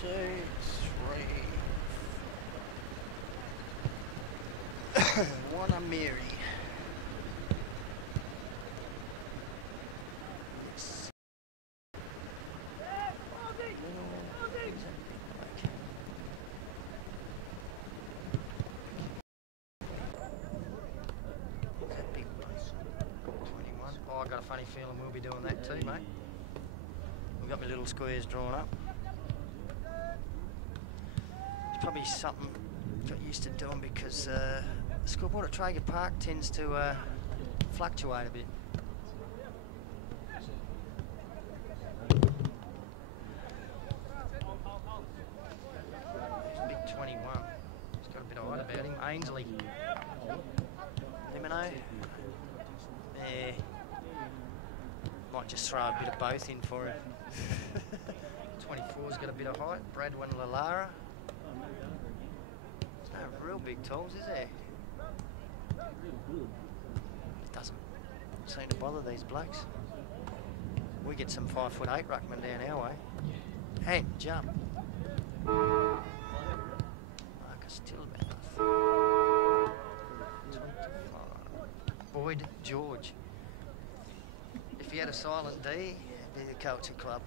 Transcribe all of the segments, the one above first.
2, 3. One a Mary. Yes. Big place. 21. Oh, I got a funny feeling we'll be doing that too, mate. We've got my little squares drawn up. It's probably something got used to doing because the scoreboard at Traeger Park tends to fluctuate a bit. Big 21. He's got a bit of height about him. Ainsley. Limino. Yeah. Might just throw a bit of both in for him. 24's got a bit of height. Bradwin Lalara. There's no real big tools, is there? It doesn't seem to bother these blokes. We get some 5'8" ruckman down our way. And jump. Marcus Tillmouth. 25. Boyd George. If he had a silent D, it'd be the Culture Club.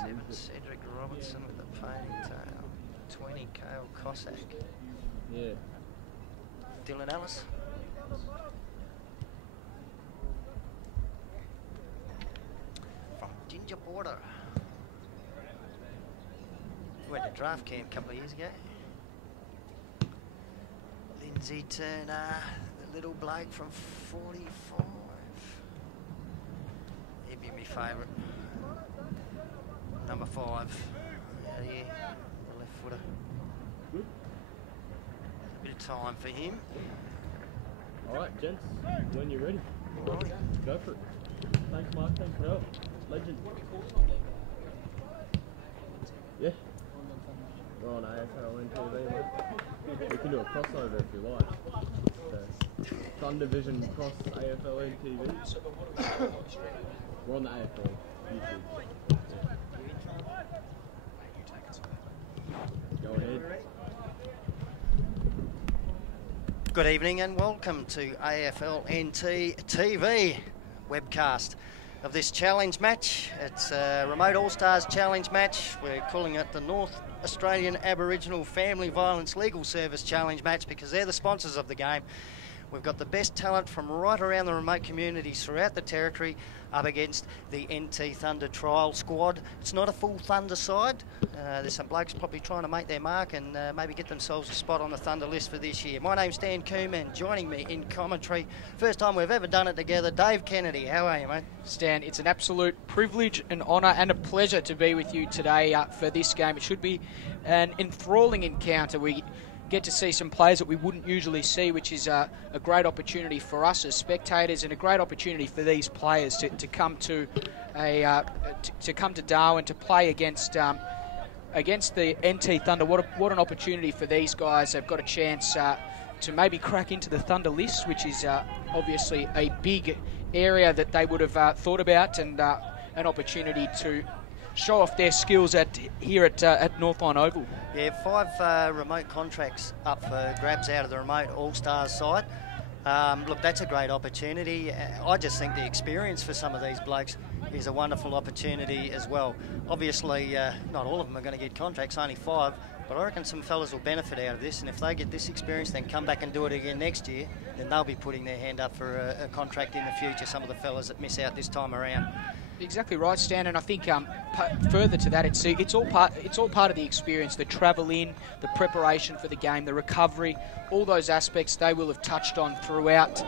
7 Cedric Robertson with the ponytail. 20 Kale Cossack. Yeah. Dylan Ellis. From Ginger Border. Went to draft camp a couple of years ago. Lindsay Turner, the little bloke from 45. He'd be my favourite. Number 5. Out of here, the left footer. Good. A bit of time for him. Alright, gents, when you're ready, Alright. go for it. Thanks, Mark. Thanks for help. Legend. Yeah. We're on AFLNTv, mate. We can do a crossover if you like. So, Thunder Vision cross AFLNTv. We're on the AFL YouTube. Go ahead. Good evening and welcome to AFLNTv webcast of this challenge match. It's a remote All-Stars challenge match. We're calling it the North Australian Aboriginal Family Violence Legal Service Challenge match because they're the sponsors of the game. We've got the best talent from right around the remote communities throughout the territory up against the NT Thunder trial squad. It's not a full Thunder side. There's some blokes probably trying to make their mark and maybe get themselves a spot on the Thunder list for this year. My name's Stanley Coombe and joining me in commentary, first time we've ever done it together, Dave Kennedy. How are you, mate? Stan, it's an absolute privilege and honour and a pleasure to be with you today for this game. It should be an enthralling encounter. We get to see some players that we wouldn't usually see, which is a great opportunity for us as spectators and a great opportunity for these players to come to Darwin to play against the NT Thunder. What an opportunity for these guys. They've got a chance to maybe crack into the Thunder list, which is obviously a big area that they would have thought about, and an opportunity to show off their skills here at Northline Oval. Yeah, 5 remote contracts up for grabs out of the remote All-Stars side. Look, that's a great opportunity. I just think the experience for some of these blokes is a wonderful opportunity as well. Obviously, not all of them are going to get contracts, only 5, but I reckon some fellas will benefit out of this, and if they get this experience, then come back and do it again next year, then they'll be putting their hand up for a contract in the future, some of the fellas that miss out this time around. Exactly right, Stan, and I think further to that, it's all part of the experience, the travel in, the preparation for the game, the recovery, all those aspects they will have touched on throughout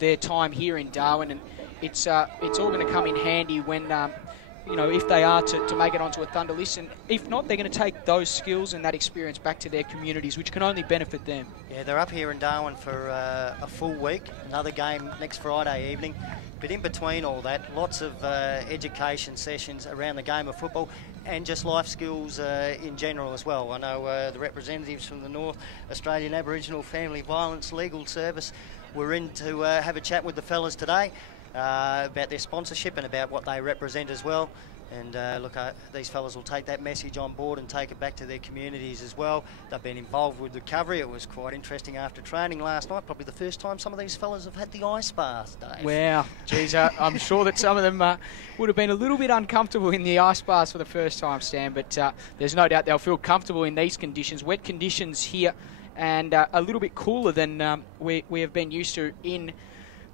their time here in Darwin, and it's all going to come in handy when if they are to make it onto a Thunder list, and if not, they're going to take those skills and that experience back to their communities, which can only benefit them. Yeah, they're up here in Darwin for a full week, another game next Friday evening. But in between all that, lots of education sessions around the game of football and just life skills in general as well. I know the representatives from the North Australian Aboriginal Family Violence Legal Service were in to have a chat with the fellas today. about their sponsorship and about what they represent as well. And look, these fellas will take that message on board and take it back to their communities as well. They've been involved with recovery. It was quite interesting after training last night. Probably the first time some of these fellas have had the ice bath, Dave. Wow, geez, I'm sure that some of them would have been a little bit uncomfortable in the ice baths for the first time, Stan. But there's no doubt they'll feel comfortable in these conditions. Wet conditions here, and a little bit cooler than we have been used to in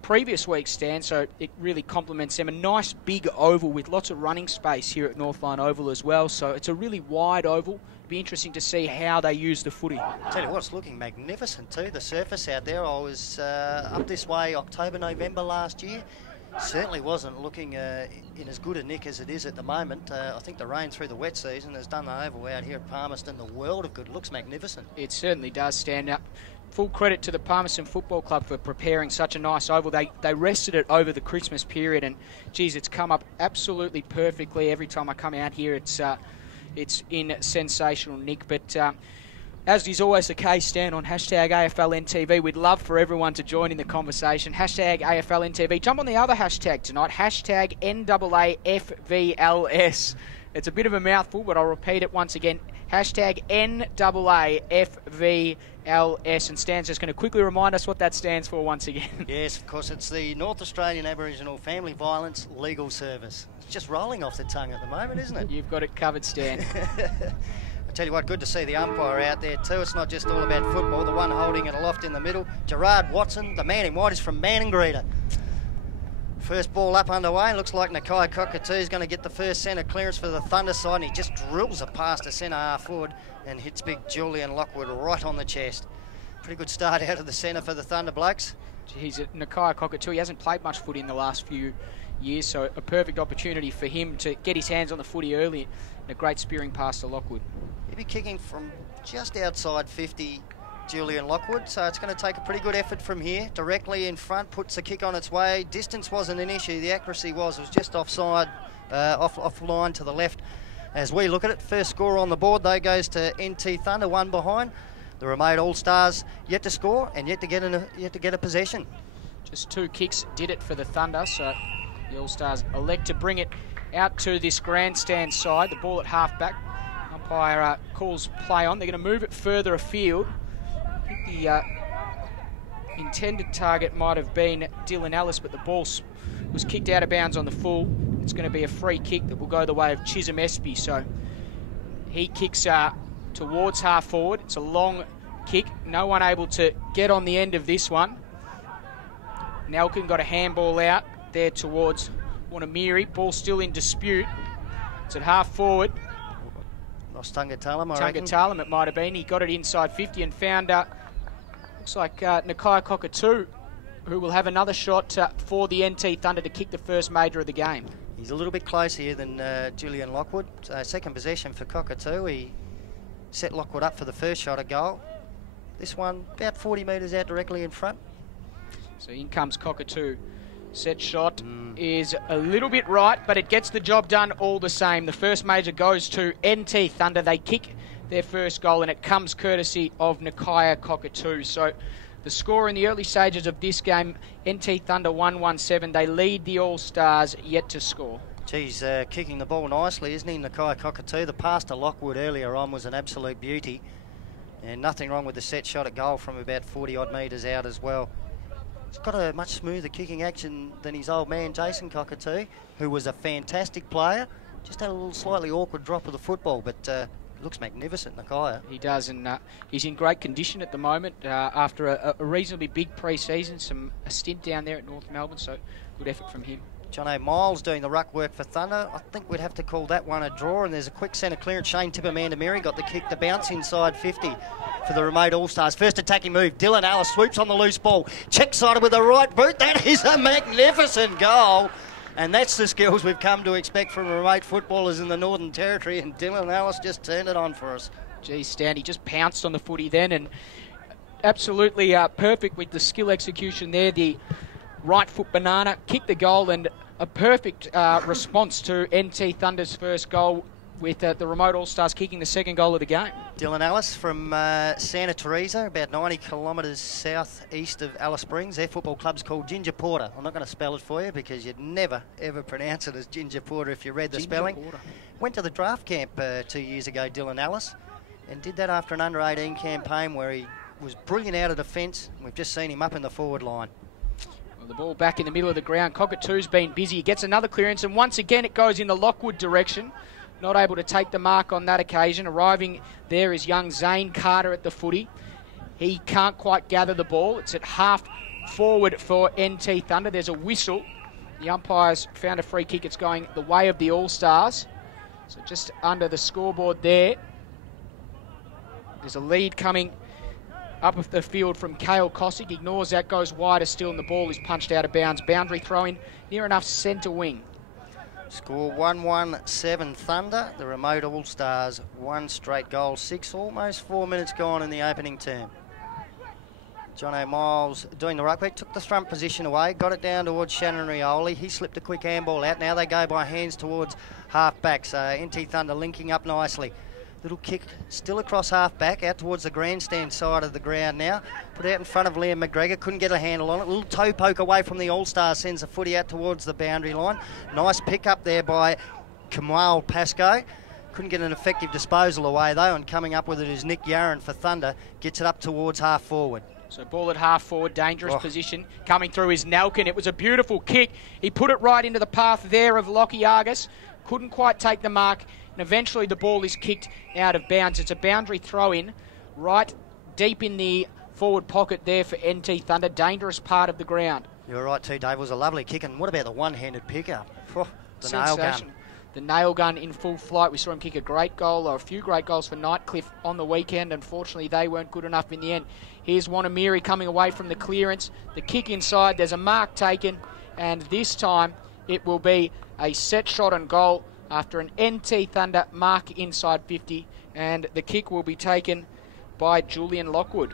previous weeks, Stan, so it really complements them. A nice big oval with lots of running space here at Northline Oval as well, so it's a really wide oval. It'll be interesting to see how they use the footy. I tell you what, it's looking magnificent too, the surface out there. I was up this way October, November last year. Certainly wasn't looking in as good a nick as it is at the moment. I think the rain through the wet season has done the oval out here at Palmerston the world of good. It looks magnificent. It certainly does, stand up. Full credit to the Palmerston Football Club for preparing such a nice oval. They rested it over the Christmas period, and geez, it's come up absolutely perfectly. Every time I come out here, it's in sensational nick. But as is always the case, Stan, on hashtag AFLNTv, we'd love for everyone to join in the conversation. Hashtag AFLNTv. Jump on the other hashtag tonight, hashtag NAAFVLS. It's a bit of a mouthful, but I'll repeat it once again. Hashtag NAAFVLS. And Stan's just going to quickly remind us what that stands for once again. Yes, of course, it's the North Australian Aboriginal Family Violence Legal Service. It's just rolling off the tongue at the moment, isn't it? You've got it covered, Stan. I tell you what, good to see the umpire out there too. It's not just all about football. The one holding it aloft in the middle, Gerard Watson, the man in white, is from Manningrida. First ball up underway. Looks like Nakai Cockatoo is going to get the first centre clearance for the Thunder side, and he just drills it past a centre half forward and hits big Julian Lockwood right on the chest. Pretty good start out of the centre for the Thunder blokes. He's Nakai Cockatoo. He hasn't played much footy in the last few years, so a perfect opportunity for him to get his hands on the footy early, and a great spearing pass to Lockwood. He'll be kicking from just outside 50, Julian Lockwood, so it's going to take a pretty good effort from here. Directly in front, puts the kick on its way. Distance wasn't an issue, the accuracy was. It was just offside, off line to the left. As we look at it, first score on the board, though, goes to NT Thunder, one behind. The remote All-Stars yet to score and yet to get a possession. Just two kicks did it for the Thunder, so the All-Stars elect to bring it out to this grandstand side. The ball at half-back. Umpire calls play on. They're going to move it further afield. I think the intended target might have been Dylan Ellis, but the ball was kicked out of bounds on the full. It's going to be a free kick that will go the way of Chisholm Espy. So he kicks towards half forward. It's a long kick. No one able to get on the end of this one. Nelkin got a handball out there towards Wanamiri. Ball still in dispute. It's at half forward. Lost Tungatalum, I reckon. Tungatalum it might have been. He got it inside 50 and found, looks like Nakai Cockatoo, who will have another shot for the NT Thunder to kick the first major of the game. He's a little bit closer here than Julian Lockwood. Second possession for Cockatoo. He set Lockwood up for the first shot at goal. This one about 40 metres out directly in front. So in comes Cockatoo. Set shot is a little bit right, but it gets the job done all the same. The first major goes to NT Thunder. They kick their first goal, and it comes courtesy of Nakai Cockatoo. So the score in the early stages of this game, NT Thunder 1-1-7. They lead the All-Stars yet to score. Geez, kicking the ball nicely, isn't he, Nakai Cockatoo? The pass to Lockwood earlier on was an absolute beauty. And nothing wrong with the set shot at goal from about 40-odd metres out as well. He's got a much smoother kicking action than his old man, Jason Cockatoo, who was a fantastic player. Just had a little slightly awkward drop of the football, but looks magnificent, Nakai. He does, and he's in great condition at the moment after a reasonably big pre-season, a stint down there at North Melbourne, so good effort from him. Jono Miles doing the ruck work for Thunder. I think we'd have to call that one a draw, and there's a quick centre clearance. Shane Tipperman-Mary got the kick to bounce inside 50 for the remote All-Stars. First attacking move, Dylan Ellis swoops on the loose ball. Check-sided with the right boot. That is a magnificent goal. And that's the skills we've come to expect from remote footballers in the Northern Territory, and Dylan Ellis just turned it on for us. Geez, Stan, he just pounced on the footy then, and absolutely perfect with the skill execution there. The right foot banana, kicked the goal, and a perfect response to NT Thunder's first goal. with the remote All-Stars kicking the second goal of the game. Dylan Ellis from Santa Teresa, about 90 kilometres south-east of Alice Springs. Their football club's called Ginger Porter. I'm not going to spell it for you because you'd never, ever pronounce it as Ginger Porter if you read the spelling. Porter. Went to the draft camp 2 years ago, Dylan Ellis, and did that after an under-18 campaign where he was brilliant out of defence. We've just seen him up in the forward line. Well, the ball back in the middle of the ground. Cockatoo's been busy. He gets another clearance, and once again it goes in the Lockwood direction. Not able to take the mark on that occasion. Arriving there is young Zane Carter at the footy. He can't quite gather the ball. It's at half forward for NT Thunder. There's a whistle. The umpires found a free kick. It's going the way of the All-Stars. So just under the scoreboard there. There's a lead coming up of the field from Cale Cosick. Ignores that, goes wider still, and the ball is punched out of bounds. Boundary throw-in near enough centre wing. Score 1-1-7 Thunder. The remote All-Stars, one straight goal, almost 4 minutes gone in the opening term. John O'Miles doing the ruckback, took the front position away, got it down towards Shannon Rioli. He slipped a quick handball out. Now they go by hands towards half-back. So NT Thunder linking up nicely. Little kick still across half-back, out towards the grandstand side of the ground now. Put out in front of Liam McGregor, couldn't get a handle on it. A little toe poke away from the All-Stars, sends the footy out towards the boundary line. Nice pick up there by Kamal Pascoe. Couldn't get an effective disposal away though, and coming up with it is Nick Yarran for Thunder. Gets it up towards half-forward. So ball at half-forward, dangerous position. Coming through is Nelkin. It was a beautiful kick. He put it right into the path there of Lockie Argus. Couldn't quite take the mark. And eventually the ball is kicked out of bounds. It's a boundary throw-in right deep in the forward pocket there for NT Thunder. Dangerous part of the ground. You're right too, Dave. It was a lovely kick. And what about the one-handed pickup? The nail gun. The nail gun in full flight. We saw him kick a great goal, or a few great goals for Nightcliff on the weekend. Unfortunately, they weren't good enough in the end. Here's Wanamiri coming away from the clearance. The kick inside. There's a mark taken. And this time it will be a set shot and goal after an NT Thunder mark inside 50, and the kick will be taken by Julian Lockwood.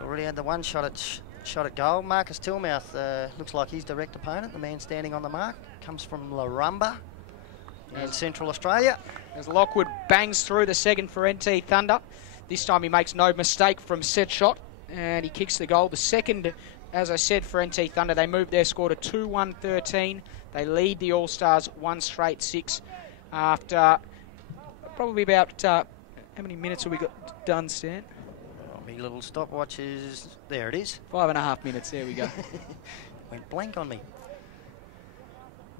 Already had the one shot at goal. Marcus Tillmouth looks like his direct opponent, the man standing on the mark. Comes from Larumba in Central Australia. As Lockwood bangs through the second for NT Thunder. This time he makes no mistake from set shot, and he kicks the goal. The second, as I said, for NT Thunder. They moved their score to 2-1-13. They lead the All-Stars 1-6 after probably about, how many minutes have we got done, Stan? My little stopwatch is, there it is. 5.5 minutes, there we go. Went blank on me.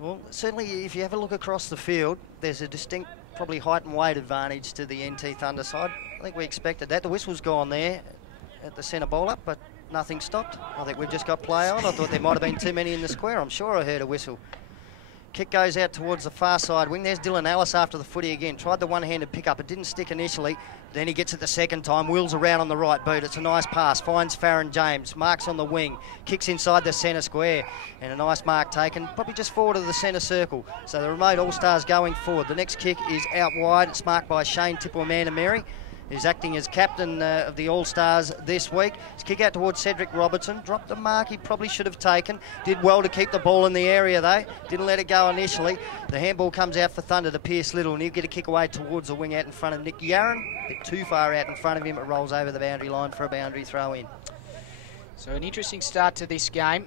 Well, certainly if you have a look across the field, there's a distinct, probably height and weight advantage to the NT Thunder side. I think we expected that. The whistle's gone there at the centre ball up, but nothing stopped. I think we've just got play on. I thought there might have been too many in the square. I'm sure I heard a whistle. Kick goes out towards the far side wing. There's Dylan Ellis after the footy again. Tried the one-handed pick-up. It didn't stick initially. Then he gets it the second time. Wheels around on the right boot. It's a nice pass. Finds Farron James. Marks on the wing. Kicks inside the centre square. And a nice mark taken. Probably just forward of the centre circle. So the remote All-Stars going forward. The next kick is out wide. It's marked by Shane Tipper-Manameri, who's acting as captain of the All-Stars this week. His kick out towards Cedric Robertson. Dropped the mark he probably should have taken. Did well to keep the ball in the area though. Didn't let it go initially. The handball comes out for Thunder to Pierce Little, and he'll get a kick away towards the wing out in front of Nick Yarran. A bit too far out in front of him. It rolls over the boundary line for a boundary throw in. So an interesting start to this game.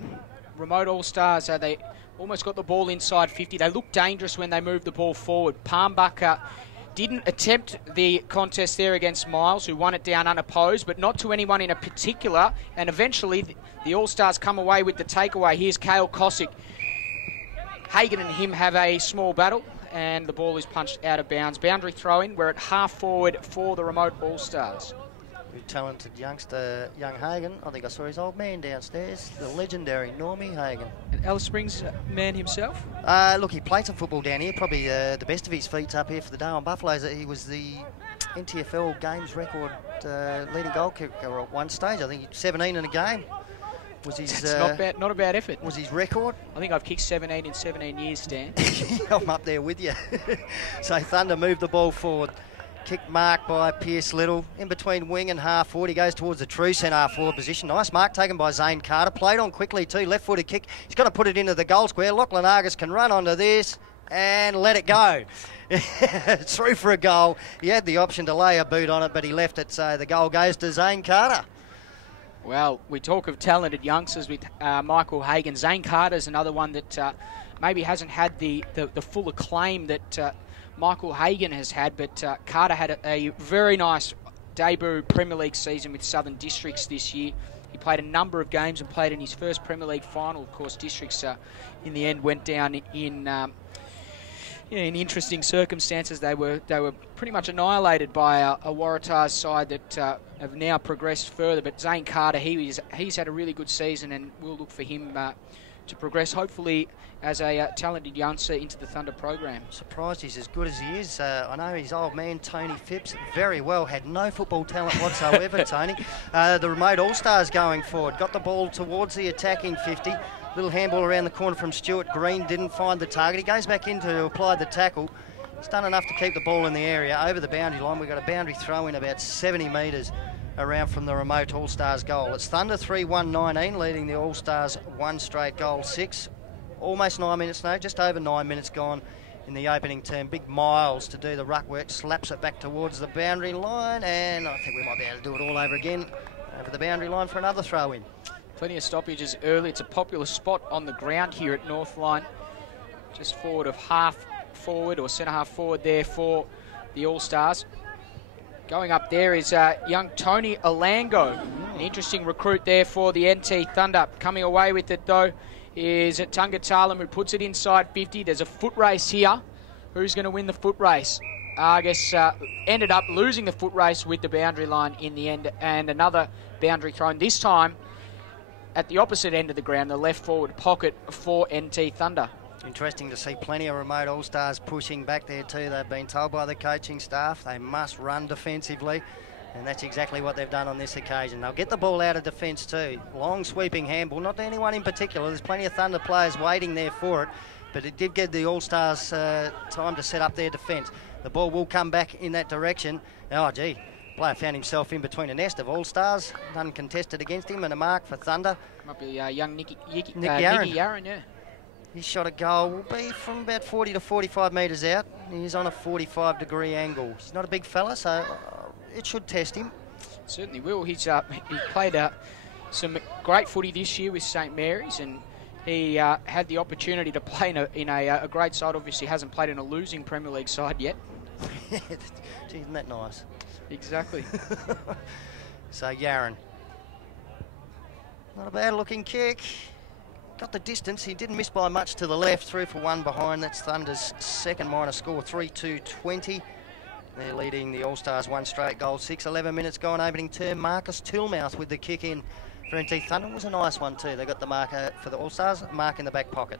Remote All-Stars, they almost got the ball inside 50. They looked dangerous when they moved the ball forward. Palmbuck didn't attempt the contest there against Miles, who won it down unopposed, but not to anyone in a particular. And eventually, the All-Stars come away with the takeaway. Here's Cale Cosick. Hagan and him have a small battle, and the ball is punched out of bounds. Boundary throw-in. We're at half-forward for the remote All-Stars. Good talented youngster, young Hagan. I think I saw his old man downstairs, the legendary Normie Hagan. And Alice Springs man himself? Look, he played some football down here. Probably the best of his feats up here for the Darwin Buffaloes. He was the NTFL games record leading goal kicker at one stage. I think 17 in a game was his. Not a bad effort. Was his record. I think I've kicked 17 in 17 years, Stan. I'm up there with you. So Thunder moved the ball forward. Kick marked by Pierce Little. In between wing and half forward. He goes towards the true centre half forward position. Nice mark taken by Zane Carter. Played on quickly too. Left footed kick. He's got to put it into the goal square. Lachlan Argus can run onto this. and let it go. Through for a goal. He had the option to lay a boot on it, but he left it, so the goal goes to Zane Carter. Well, we talk of talented youngsters with Michael Hagan. Zane Carter's another one that maybe hasn't had the full acclaim that Michael Hagan has had, but Carter had a very nice debut Premier League season with Southern Districts this year. He played a number of games and played in his first Premier League final. Of course, Districts in the end went down in interesting circumstances. They were pretty much annihilated by a Waratahs side that have now progressed further. But Zane Carter, he's had a really good season, and we'll look for him to progress, hopefully, as a talented youngster into the Thunder program. Surprised he's as good as he is. I know his old man, Tony Phipps, very well, had no football talent whatsoever, Tony. The remote All-Stars going forward. Got the ball towards the attacking 50. Little handball around the corner from Stuart Green, didn't find the target. He goes back in to apply the tackle. He's done enough to keep the ball in the area over the boundary line. We've got a boundary throw in about 70 metres around from the remote All-Stars goal. It's Thunder 3-1-19, leading the All-Stars 1 straight goal 6. Almost 9 minutes now, just over 9 minutes gone in the opening term. Big Miles to do the ruck work, slaps it back towards the boundary line, and I think we might be able to do it all over again over the boundary line for another throw in. Plenty of stoppages early. It's a popular spot on the ground here at Northline. Just forward of half forward or centre half forward there for the All-Stars. Going up there is young Tony Alango, an interesting recruit there for the NT Thunder. Coming away with it though is Tunga Talam, who puts it inside 50. There's a foot race here. Who's going to win the foot race? Argus ended up losing the foot race with the boundary line in the end, and another boundary thrown, this time at the opposite end of the ground, the left forward pocket for NT Thunder. Interesting to see plenty of remote All-Stars pushing back there too. They've been told by the coaching staff they must run defensively, and that's exactly what they've done on this occasion. They'll get the ball out of defence too. Long sweeping handball, not to anyone in particular. There's plenty of Thunder players waiting there for it, but it did give the All-Stars time to set up their defence. The ball will come back in that direction. Oh gee, player found himself in between a nest of All-Stars, uncontested against him, and a mark for Thunder. Might be young Nick Yarran. Yeah. His shot at goal will be from about 40 to 45 metres out. He's on a 45-degree angle. He's not a big fella, so it should test him. Certainly will. He played some great footy this year with St Mary's, and he had the opportunity to play in a great side. Obviously hasn't played in a losing Premier League side yet. Gee, isn't that nice? Exactly. So Yarran. Not a bad looking kick. Got the distance. He didn't miss by much to the left. 3 for 1 behind. That's Thunder's second minor score, 3-2-20. They're leading the All-Stars 1 straight goal 6. 11 minutes gone opening term. Marcus Tilmouth with the kick in for NT Thunder. It was a nice one too. They got the marker for the All-Stars, mark in the back pocket.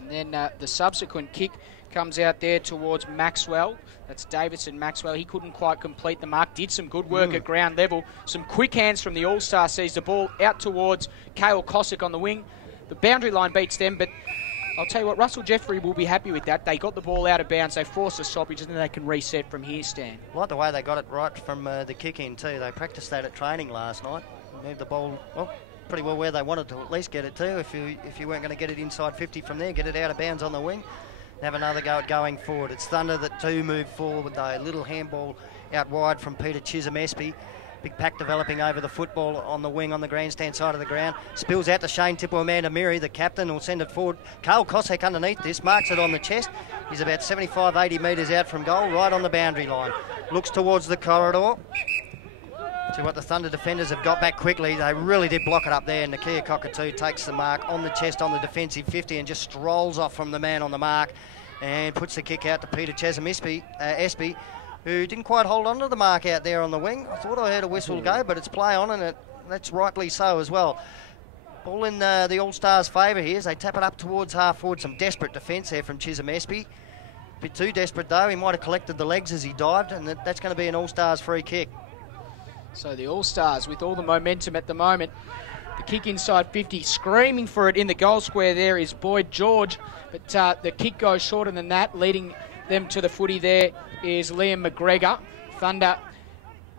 And then the subsequent kick comes out there towards Maxwell. That's Davidson Maxwell. He couldn't quite complete the mark. Did some good work at ground level. Some quick hands from the All-Star. Sees the ball out towards Cale Cossack on the wing. The boundary line beats them, but I'll tell you what, Russell Jeffrey will be happy with that. They got the ball out of bounds. They forced a stoppage, and then they can reset from here, Stan. I like the way they got it right from the kick in too. They practiced that at training last night. Moved the ball, well, pretty well where they wanted to at least get it to. If you weren't going to get it inside 50 from there, get it out of bounds on the wing. Have another go at going forward. It's Thunder that do move forward though. Little handball out wide from Peter Chisholm-Espy. Big pack developing over the football on the wing on the grandstand side of the ground. Spills out to Shane Tippo-Amanda Miri, the captain, will send it forward. Cale Cossack underneath this, marks it on the chest. He's about 75, 80 metres out from goal, right on the boundary line. Looks towards the corridor. See what the Thunder defenders have got back quickly. They really did block it up there, and Nakia Cockatoo takes the mark on the chest on the defensive 50 and just strolls off from the man on the mark and puts the kick out to Peter Chisholm-Espy, who didn't quite hold on to the mark out there on the wing. I thought I heard a whistle go, but it's play on, and that's rightly so as well. Ball in the All-Stars' favour here as they tap it up towards half forward. Some desperate defence there from Chisholm-Espy. A bit too desperate though. He might have collected the legs as he dived, and that's going to be an All-Stars free kick. So the All-Stars with all the momentum at the moment. The kick inside 50, screaming for it in the goal square there is Boyd George, but the kick goes shorter than that, leading them to the footy there is Liam McGregor. Thunder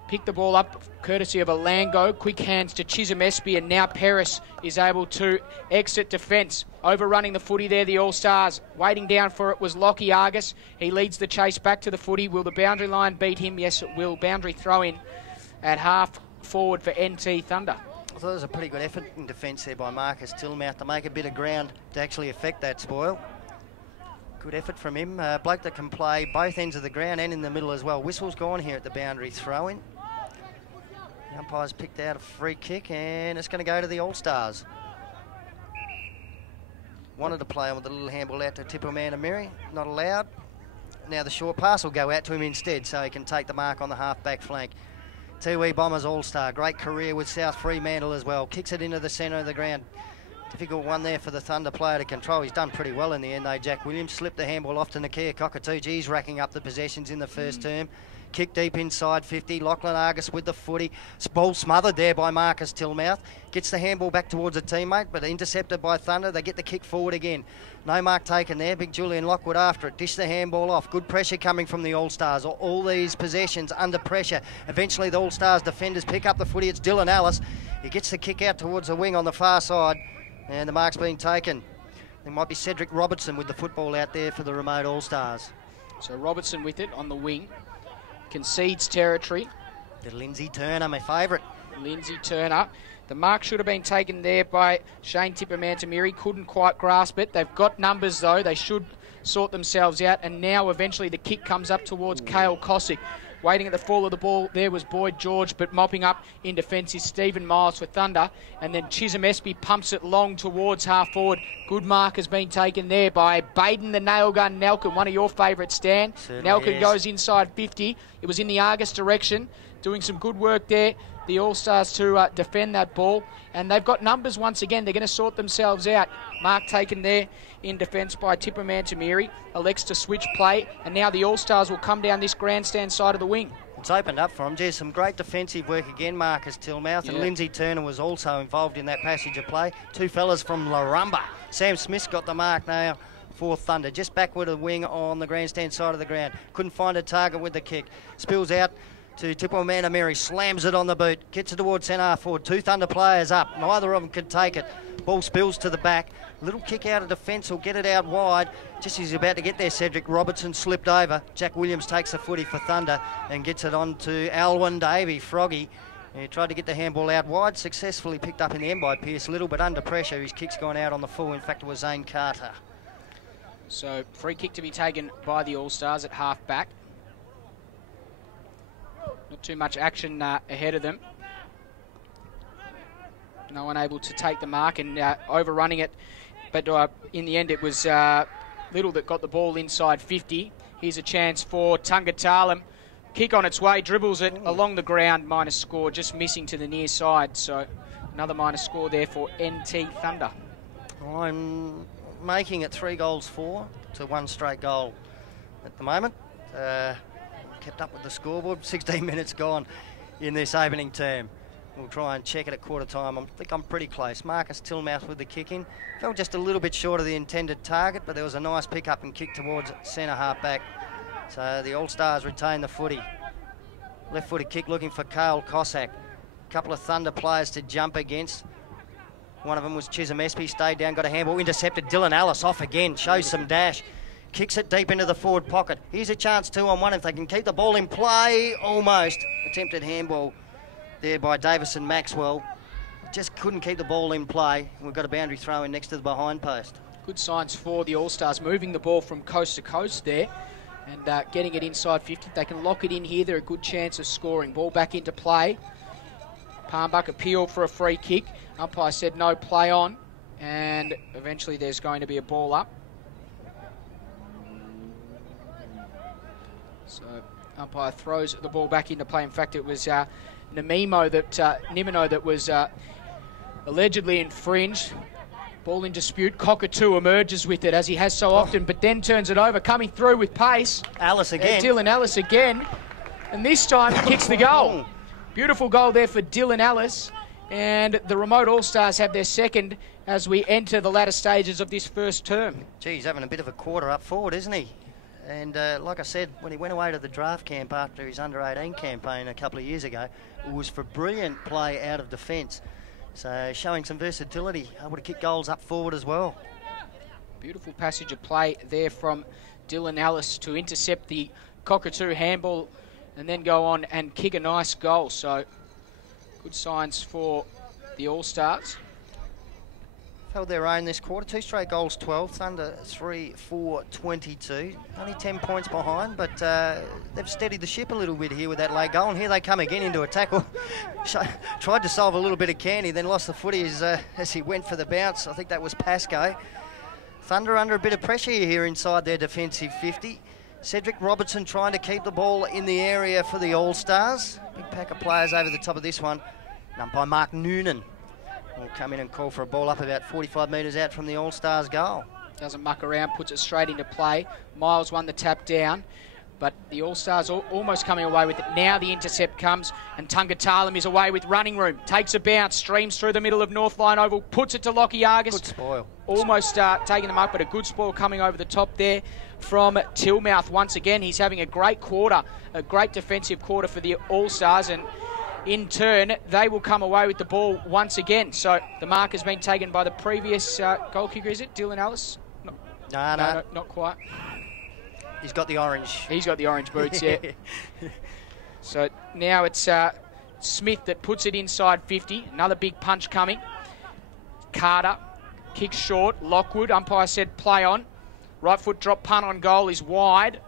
Pick the ball up, courtesy of Alango. Quick hands to Chisholm Espy, and now Paris is able to exit defence. Overrunning the footy there, the All-Stars. Waiting down for it was Lockie Argus. He leads the chase back to the footy. Will the boundary line beat him? Yes, it will. Boundary throw in at half forward for NT Thunder. I thought it was a pretty good effort in defence there by Marcus Tillmouth to make a bit of ground to actually affect that spoil. Good effort from him. Bloke that can play both ends of the ground and in the middle as well. Whistle's gone here at the boundary throw-in. The umpire's picked out a free kick, and it's going to go to the All-Stars. Wanted to play on with a little handball out to Tipperman Mary. Not allowed. Now the short pass will go out to him instead, so he can take the mark on the half-back flank. Tiwi Bombers All-Star. Great career with South Fremantle as well. Kicks it into the centre of the ground. Difficult one there for the Thunder player to control. He's done pretty well in the end though, Jack Williams. Slipped the handball off to Nakia Cockatoo. He's racking up the possessions in the first term. Kick deep inside 50. Lachlan Argus with the footy. Ball smothered there by Marcus Tillmouth. Gets the handball back towards a teammate, but intercepted by Thunder. They get the kick forward again. No mark taken there. Big Julian Lockwood after it. Dish the handball off. Good pressure coming from the All-Stars. All these possessions under pressure. Eventually the All-Stars defenders pick up the footy. It's Dylan Ellis. He gets the kick out towards the wing on the far side. And the mark's been taken. There might be Cedric Robertson with the football out there for the remote All-Stars. So Robertson with it on the wing. Concedes territory. The Lindsay Turner, my favourite. Lindsay Turner. The mark should have been taken there by Shane Tippermantamiri. Couldn't quite grasp it. They've got numbers though. They should sort themselves out. And now eventually the kick comes up towards Cale Cosick. Waiting at the fall of the ball there was Boyd George, but mopping up in defence is Stephen Miles for Thunder. And then Chisholm Espy pumps it long towards half forward. Good mark has been taken there by Baden the nail gun Nelkin, one of your favourites, Stan. Nelkin goes inside 50. It was in the Argus direction, doing some good work there. The All-Stars to defend that ball. And they've got numbers once again. They're going to sort themselves out. Mark taken there in defence by Tippermantamiri. Elects to switch play. And now the All-Stars will come down this grandstand side of the wing. It's opened up for him. There's some great defensive work again, Marcus Tillmouth. And Lindsay Turner was also involved in that passage of play. Two fellas from Larumba. Sam Smith's got the mark now for Thunder. Just backward of the wing on the grandstand side of the ground. Couldn't find a target with the kick. Spills out to Tippermantamiri, slams it on the boot, gets it towards centre forward. Two Thunder players up, neither of them can take it. Ball spills to the back. Little kick out of defence will get it out wide. Just as he's about to get there, Cedric Robertson slipped over. Jack Williams takes the footy for Thunder and gets it on to Alwyn Davey, Froggy. He tried to get the handball out wide, successfully picked up in the end by Pearce Little, but under pressure his kick's gone out on the full. In fact, it was Zane Carter. So free kick to be taken by the All-Stars at half back. Not too much action ahead of them. No one able to take the mark and overrunning it. But in the end, it was Little that got the ball inside 50. Here's a chance for Tungatulum. Kick on its way, dribbles it along the ground, minus score, just missing to the near side. So another minus score there for NT Thunder. I'm making it 3-4 to one straight goal at the moment. Kept up with the scoreboard. 16 minutes gone in this opening term. We'll try and check it at quarter time. I think I'm pretty close. Marcus Tillmouth with the kick in. Fell just a little bit short of the intended target, but there was a nice pick up and kick towards centre half back. So the All-Stars retain the footy. Left footed kick looking for Cale Cossack. A couple of Thunder players to jump against. One of them was Chisholm Espy, stayed down, got a handball, intercepted. Dylan Ellis off again, shows some dash. Kicks it deep into the forward pocket. Here's a chance 2-on-1 if they can keep the ball in play. Almost. Attempted handball there by Davison Maxwell. Just couldn't keep the ball in play. We've got a boundary throw in next to the behind post. Good signs for the All-Stars, moving the ball from coast to coast there and getting it inside 50. If they can lock it in here, they're a good chance of scoring. Ball back into play. Palmbuck appealed for a free kick. Umpire said no, play on. And eventually there's going to be a ball up. So umpire throws the ball back into play. In fact, it was Nimino that was allegedly infringed. Ball in dispute. Cockatoo emerges with it as he has so often, but then turns it over, coming through with pace. Ellis again. Dylan Ellis again. And this time he kicks the goal. Beautiful goal there for Dylan Ellis. And the remote All-Stars have their second as we enter the latter stages of this first term. Gee, he's having a bit of a quarter up forward, isn't he? And like I said, when he went away to the draft camp after his under-18 campaign a couple of years ago, it was for brilliant play out of defence. So showing some versatility, able to kick goals up forward as well. Beautiful passage of play there from Dylan Ellis to intercept the cockatoo handball and then go on and kick a nice goal. So good signs for the All-Stars. Held their own this quarter. 2 straight goals, 12. Thunder 3-4-22. Only 10 points behind, but they've steadied the ship a little bit here with that late goal. And here they come again into a tackle. Tried to solve a little bit of candy, then lost the footy as he went for the bounce. I think that was Pascoe. Thunder under a bit of pressure here inside their defensive 50. Cedric Robertson trying to keep the ball in the area for the All-Stars. Big pack of players over the top of this one. Done by Mark Noonan. Will come in and call for a ball up about 45 metres out from the All-Stars goal. Doesn't muck around, puts it straight into play. Miles won the tap down, but the All-Stars almost coming away with it. Now the intercept comes, and Tungatalum is away with running room. Takes a bounce, streams through the middle of Northline Oval, puts it to Lockie Argus. Good spoil. Almost taking them up, but a good spoil coming over the top there from Tillmouth once again. He's having a great quarter, a great defensive quarter for the All-Stars, and in turn, they will come away with the ball once again. So the mark has been taken by the previous goal kicker, is it? Dylan Ellis? No, not quite. He's got the orange. He's got the orange boots, yeah. So now it's Smith that puts it inside 50. Another big punch coming. Carter kicks short. Lockwood, umpire said play on. Right foot drop punt on goal is wide.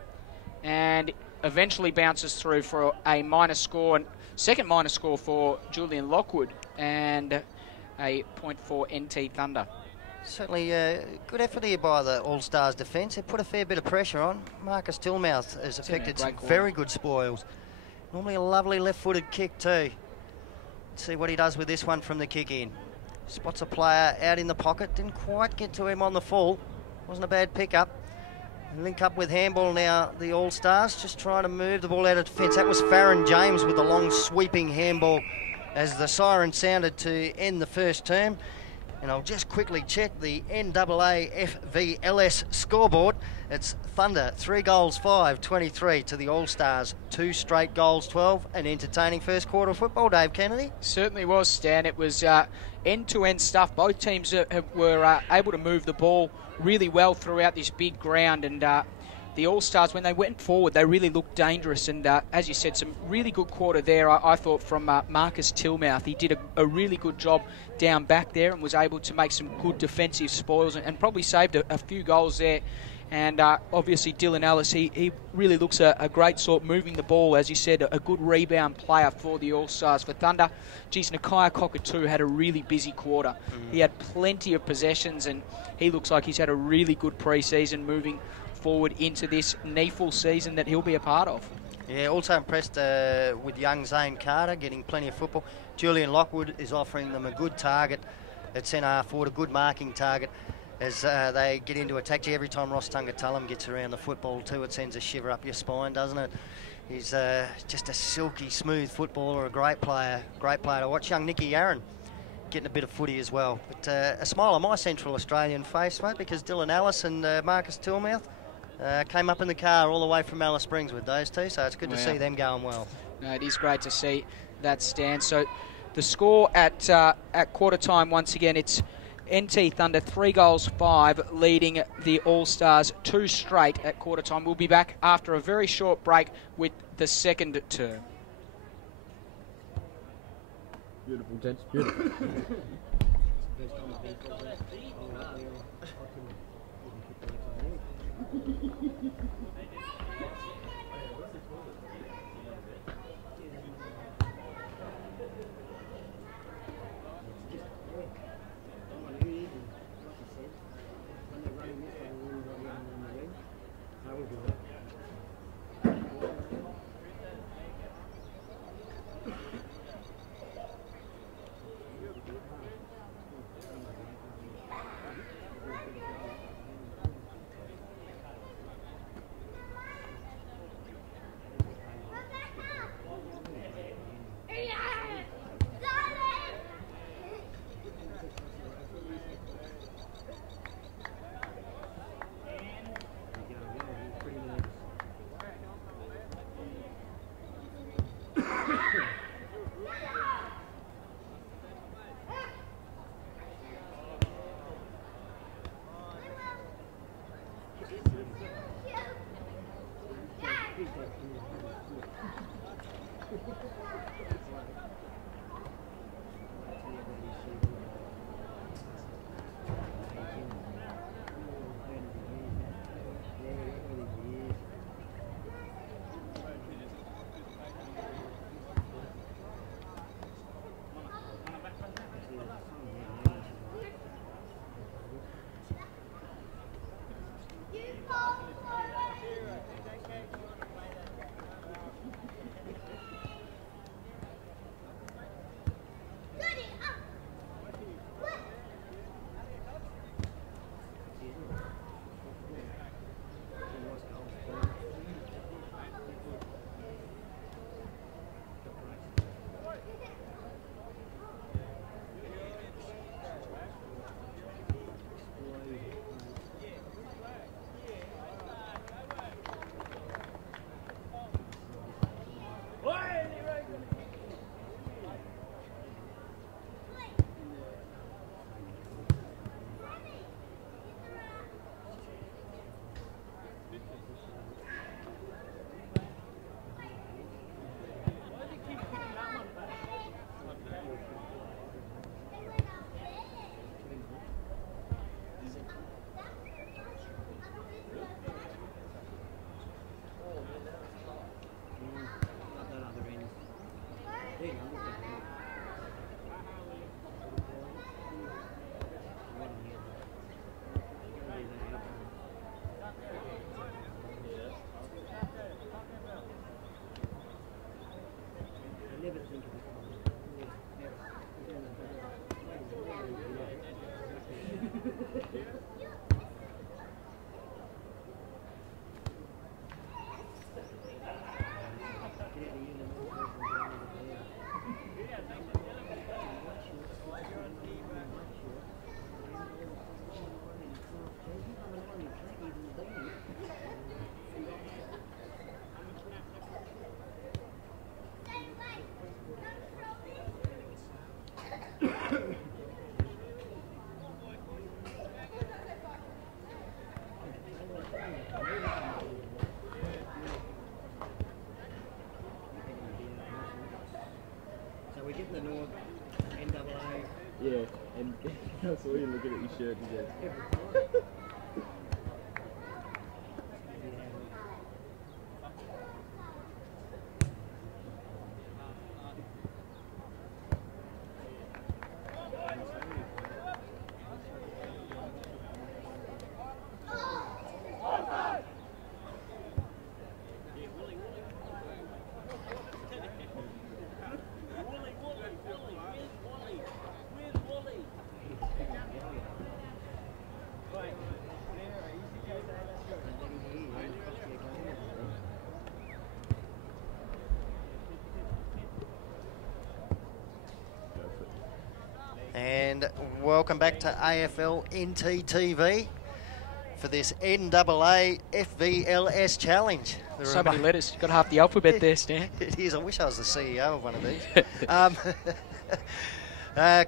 And eventually bounces through for a minor score. Second minor score for Julian Lockwood and a point for NT Thunder. Certainly good effort here by the All-Stars defence. They put a fair bit of pressure on. Marcus Tillmouth has affected some very good spoils. Normally a lovely left-footed kick too. Let's see what he does with this one from the kick in. Spots a player out in the pocket. Didn't quite get to him on the full. Wasn't a bad pickup. Link up with handball now, the All-Stars, just trying to move the ball out of defence. That was Farron James with the long sweeping handball as the siren sounded to end the first term. And I'll just quickly check the NAAFVLS scoreboard. It's Thunder, 3 goals, 5, 23 to the All-Stars. 2 straight goals, 12. An entertaining first quarter of football, Dave Kennedy. Certainly was, Stan. It was end-to-end stuff. Both teams were able to move the ball really well throughout this big ground, and the All-Stars, when they went forward, they really looked dangerous, and as you said, some really good quarter there, I thought, from Marcus Tillmouth. He did a really good job down back there and was able to make some good defensive spoils and probably saved a few goals there. And obviously Dylan Ellis, he really looks a great sort, moving the ball, as you said, a good rebound player for the All-Stars. For Thunder, geez, Nakia Cockatoo had a really busy quarter. He had plenty of possessions, and he looks like he's had a really good pre-season moving forward into this NAAFL season that he'll be a part of. Yeah, also impressed with young Zane Carter, getting plenty of football. Julian Lockwood is offering them a good target at centre forward, a good marking target as they get into attack. Gee, every time Ross Tungatalum gets around the football too, it sends a shiver up your spine, doesn't it? He's just a silky, smooth footballer, a great player to watch. Young Nicky Aaron getting a bit of footy as well. But a smile on my Central Australian face, mate, because Dylan Ellis and Marcus Tillmouth came up in the car all the way from Alice Springs with those two, so it's good to see them going well. No, it is great to see that stand. So the score at quarter time, once again, it's NT Thunder 3 goals, 5, leading the All-Stars 2 straight at quarter time. We'll be back after a very short break with the second term. Beautiful, gents, beautiful. I saw you looking at your shirt again. And welcome back to AFLNTv for this NAAFVLS challenge. So many letters. You've got half the alphabet there, Stan. It is. I wish I was the CEO of one of these.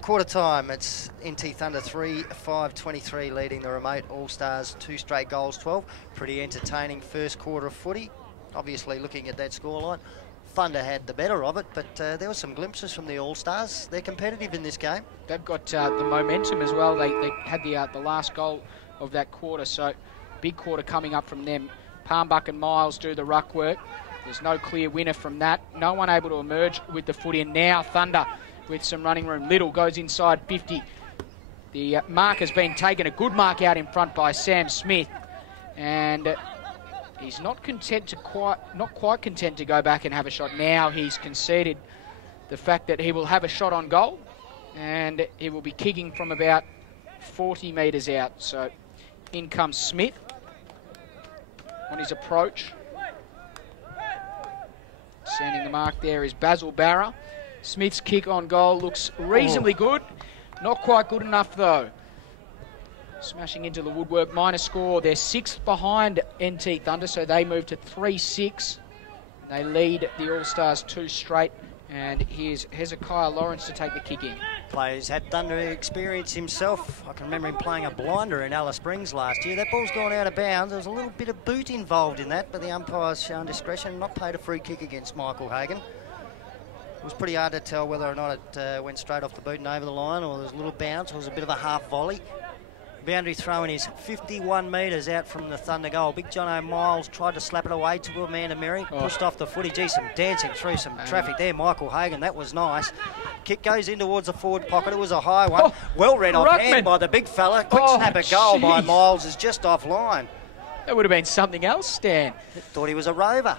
Quarter time. It's NT Thunder 3-5-23 leading the remote All-Stars 2 straight goals 12. Pretty entertaining first quarter of footy. Obviously looking at that scoreline, Thunder had the better of it, but there were some glimpses from the All-Stars. They're competitive in this game. They've got the momentum as well. They had the last goal of that quarter, so big quarter coming up from them. Palmbuck and Miles do the ruck work. There's no clear winner from that. No one able to emerge with the footy, and now Thunder with some running room. Little goes inside 50. The mark has been taken, a good mark out in front by Sam Smith, and he's not quite content to go back and have a shot. Now he's conceded the fact that he will have a shot on goal, and he will be kicking from about 40 metres out. So in comes Smith on his approach. Sending the mark there is Basil Barra. Smith's kick on goal looks reasonably good. Not quite good enough though. Smashing into the woodwork, minor score. They're 6th behind NT Thunder, so they move to 3-6. They lead the All-Stars 2 straight. And here's Hezekiah Lawrence to take the kick in. Players had Thunder experience himself. I can remember him playing a blinder in Alice Springs last year. That ball's gone out of bounds. There was a little bit of boot involved in that, but the umpire's shown discretion, not paid a free kick against Michael Hagan. It was pretty hard to tell whether or not it went straight off the boot and over the line, or there was a little bounce, or it was a bit of a half volley. Boundary throwing is 51 metres out from the Thunder goal. Big John O'Miles tried to slap it away to Amanda Merry, pushed off the footy. Gee, some dancing through some traffic there. Michael Hagan, that was nice. Kick goes in towards the forward pocket. It was a high one. Well read off hand by the big fella. Quick snap at goal by Miles is just offline. That would have been something else, Stan. Thought he was a rover.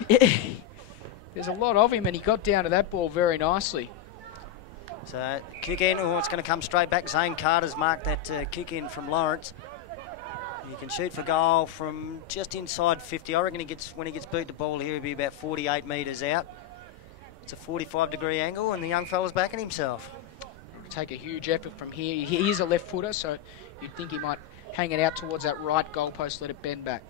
There's a lot of him, and he got down to that ball very nicely. So kick in, it's going to come straight back. Zane Carter's marked that kick in from Lawrence. He can shoot for goal from just inside 50. I reckon when he gets beat the ball here, he'll be about 48 metres out. It's a 45-degree angle, and the young fella's backing himself. Take a huge effort from here. He is a left footer, so you'd think he might hang it out towards that right goalpost, let it bend back.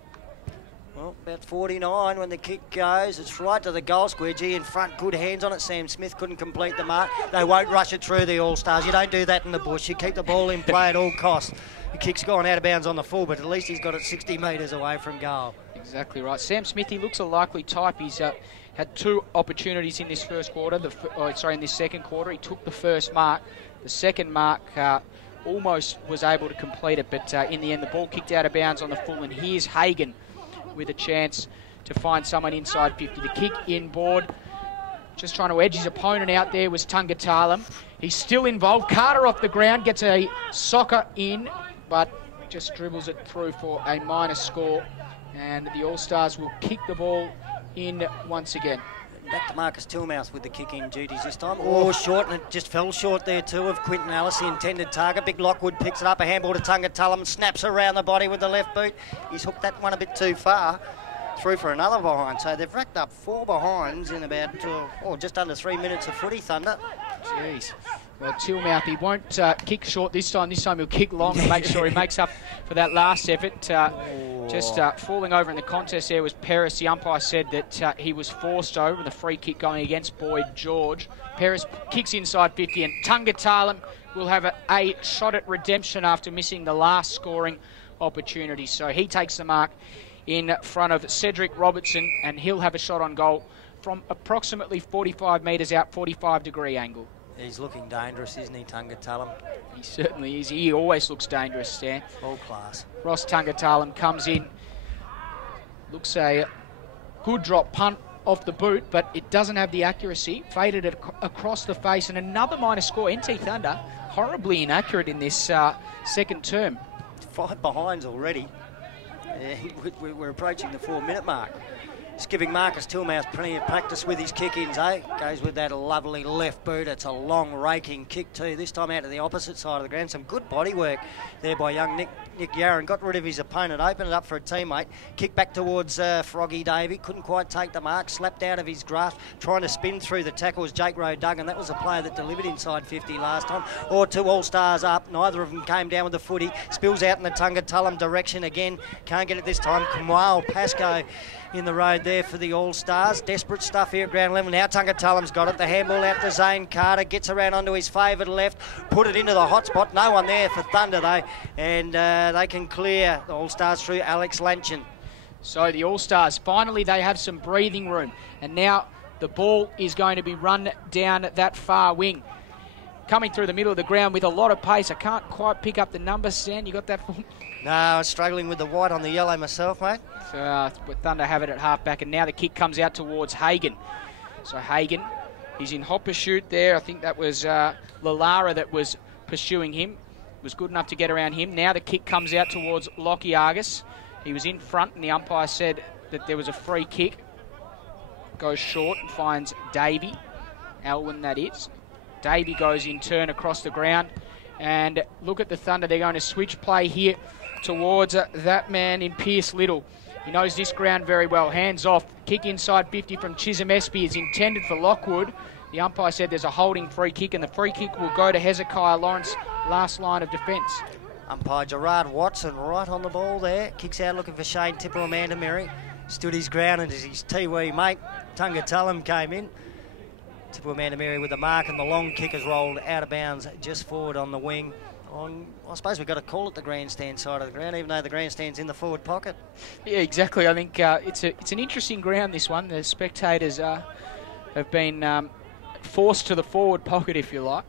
Well, about 49 when the kick goes. It's right to the goal square. Gee, in front, good hands on it. Sam Smith couldn't complete the mark. They won't rush it through the All-Stars. You don't do that in the bush. You keep the ball in play at all costs. The kick's gone out of bounds on the full, but at least he's got it 60 metres away from goal. Exactly right. Sam Smith, he looks a likely type. He's had 2 opportunities in this first quarter. In this second quarter. He took the first mark. The second mark almost was able to complete it, but in the end, the ball kicked out of bounds on the full, and here's Hagan with a chance to find someone inside 50. The kick inboard, just trying to edge his opponent out there was Tungatalam. He's still involved. Carter off the ground, gets a soccer in, but just dribbles it through for a minor score. And the All-Stars will kick the ball in once again. Back to Marcus Tillmouth with the kick-in duties this time. Oh, short, and it just fell short there too of Quinton Ellis, the intended target. Big Lockwood picks it up, a handball to Tungatalam, snaps around the body with the left boot. He's hooked that one a bit too far, through for another behind. So they've racked up 4 behinds in about, just under 3 minutes of footy, Thunder. Jeez. Well, Tillmouth, he won't kick short this time. This time he'll kick long and make sure he makes up for that last effort. Just falling over in the contest there was Paris. The umpire said that he was forced over, the free kick going against Boyd George. Paris kicks inside 50, and Tungatalam will have a shot at redemption after missing the last scoring opportunity. So he takes the mark in front of Cedric Robertson, and he'll have a shot on goal from approximately 45 metres out, 45-degree angle. He's looking dangerous, isn't he, Tungatalam? He certainly is. He always looks dangerous, Stan. All class. Ross Tungatalam comes in. Looks a good drop punt off the boot, but it doesn't have the accuracy. Faded it across the face, and another minor score. NT Thunder, horribly inaccurate in this second term. 5 behinds already. We're approaching the 4-minute mark. Just giving Marcus Tillmouth plenty of practice with his kick-ins, eh? Goes with that lovely left boot. It's a long raking kick too. This time out to the opposite side of the ground. Some good body work there by young Nick Yarran. Got rid of his opponent, opened it up for a teammate. Kick back towards Froggy Davey. Couldn't quite take the mark. Slapped out of his grasp. Trying to spin through the tackle was Jake Rowe Duggan. That was a player that delivered inside 50 last time. Or 2 All-Stars up. Neither of them came down with the footy. Spills out in the Tungatalam direction again. Can't get it this time. Kamal Pascoe in the road there for the All-Stars. Desperate stuff here at ground level. Now Tungatalam's got it. The handball out to Zane Carter. Gets around onto his favoured left. Put it into the hot spot. No one there for Thunder though. And they can clear the All-Stars through Alex Lanchin. So the All-Stars, finally they have some breathing room. And now the ball is going to be run down that far wing. Coming through the middle of the ground with a lot of pace. I can't quite pick up the numbers, Stan. You got that? No, I was struggling with the white on the yellow myself, mate. So Thunder have it at half-back, and now the kick comes out towards Hagan. So Hagan, he's in hot pursuit there. I think that was Lalara that was pursuing him. Was good enough to get around him. Now the kick comes out towards Lockie Argus. He was in front, and the umpire said that there was a free kick. Goes short and finds Davey. Alwyn, that is. Davey goes in turn across the ground. And look at the Thunder. They're going to switch play here towards that man in Pierce Little. He knows this ground very well. Hands off. Kick inside 50 from Chisholm Espy is intended for Lockwood. The umpire said there's a holding free kick, and the free kick will go to Hezekiah Lawrence, last line of defence. Umpire Gerard Watson right on the ball there. Kicks out looking for Shane Tipper, Amanda Merry. Stood his ground, and as his Tiwi mate, Tungatalam, came in. Tipper Amanda Merry with the mark, and the long kick has rolled out of bounds just forward on the wing. I suppose we've got to call it the grandstand side of the ground, even though the grandstand's in the forward pocket. Yeah, exactly. I think it's an interesting ground, this one. The spectators have been forced to the forward pocket, if you like.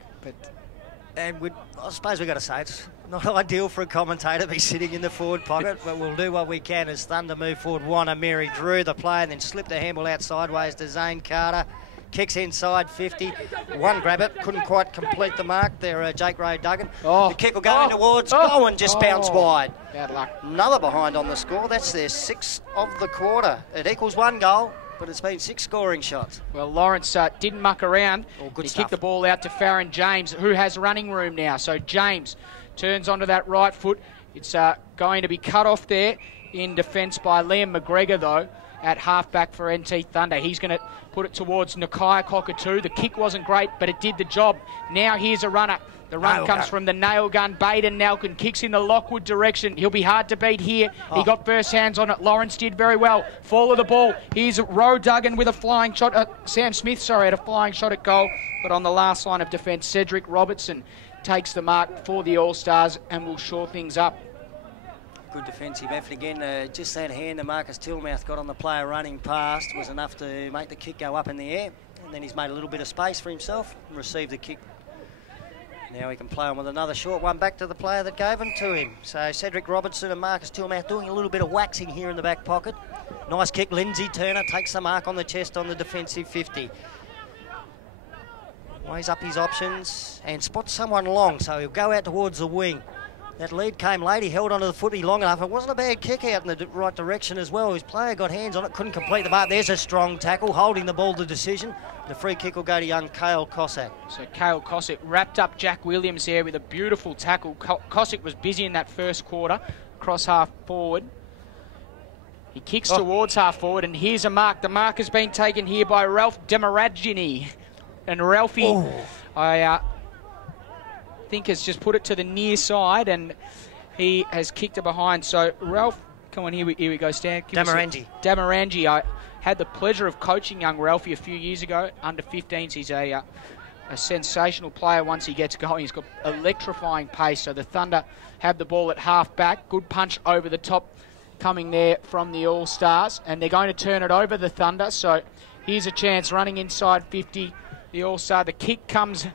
And I suppose we've got to say it's not ideal for a commentator to be sitting in the forward pocket, but we'll do what we can as Thunder move forward. Wanna Mary drew the play and then slipped the handball out sideways to Zane Carter. Kicks inside 50. One grab it. Couldn't quite complete the mark there, Jake Rowe Duggan. The kick will go in towards goal and just bounce wide. Bad luck. Another behind on the score. That's their 6th of the quarter. It equals 1 goal, but it's been 6 scoring shots. Well, Lawrence didn't muck around. Good he stuff. Kicked the ball out to Farron James, who has running room now. So James turns onto that right foot. It's going to be cut off there in defence by Liam McGregor, though, at half-back for NT Thunder. He's going to put it towards Nakia Cockatoo. The kick wasn't great, but it did the job. Now here's a runner. The run comes from the nail gun. Baden Nalkin kicks in the Lockwood direction. He'll be hard to beat here. He got first hands on it. Lawrence did very well. Fall of the ball. Here's Rowe Duggan with a flying shot. Sam Smith, had a flying shot at goal. But on the last line of defence, Cedric Robertson takes the mark for the All-Stars and will shore things up. Good defensive effort again. Just that hand that Marcus Tillmouth got on the player running past was enough to make the kick go up in the air. And then he's made a little bit of space for himself and received the kick. Now he can play on with another short one back to the player that gave him to him. So Cedric Robertson and Marcus Tillmouth doing a little bit of waxing here in the back pocket. Nice kick. Lindsay Turner takes the mark on the chest on the defensive 50. Weighs up his options and spots someone long, so he'll go out towards the wing. That lead came late. He held onto the footy long enough. It wasn't a bad kick out in the right direction as well. His player got hands on it, couldn't complete the mark. There's a strong tackle, holding the ball to decision. The free kick will go to young Cale Cossack. So Cale Cossack wrapped up Jack Williams there with a beautiful tackle. Cossack was busy in that first quarter, cross half forward. He kicks towards half forward, and here's a mark. The mark has been taken here by Ralph Demaragini. And Ralphie, I think has just put it to the near side, and he has kicked it behind. So Ralph, come on, here we go, Stan. Damarangi. I had the pleasure of coaching young Ralphie a few years ago, under 15s. He's a sensational player once he gets going. He's got electrifying pace. So the Thunder have the ball at half back. Good punch over the top coming there from the All-Stars, and they're going to turn it over, the Thunder. So here's a chance running inside 50. The All-Star, the kick comes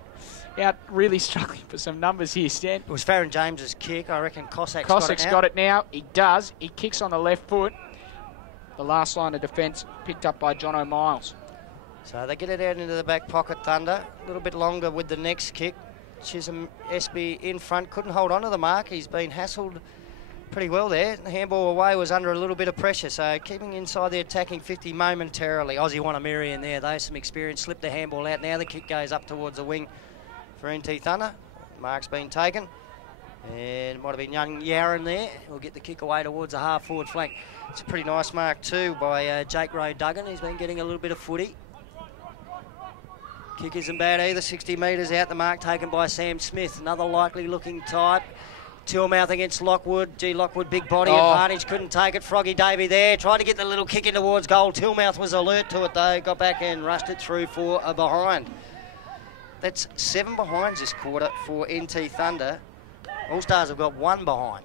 out really struggling for some numbers here, Stan. It was Farron James's kick. I reckon Cossack's got it now. He does. He kicks on the left foot. The last line of defence picked up by John O'Miles. So they get it out into the back pocket, Thunder. A little bit longer with the next kick. Chisholm Espy in front, couldn't hold on to the mark. He's been hassled pretty well there. The handball away was under a little bit of pressure, so keeping inside the attacking 50 momentarily. Aussie Wanamiri in there, though, some experience, slipped the handball out. Now the kick goes up towards the wing for NT Thunder. Mark's been taken, and it might have been young Yaron there. We'll get the kick away towards the half-forward flank. It's a pretty nice mark too by Jake Rowe Duggan. He's been getting a little bit of footy. Kick isn't bad either, 60 metres out the mark, taken by Sam Smith. Another likely looking type. Tillmouth against Lockwood. Lockwood, big body advantage, couldn't take it. Froggy Davey there, tried to get the little kick in towards goal. Tillmouth was alert to it though, got back and rushed it through for a behind. That's 7 behinds this quarter for NT Thunder. All Stars have got 1 behind.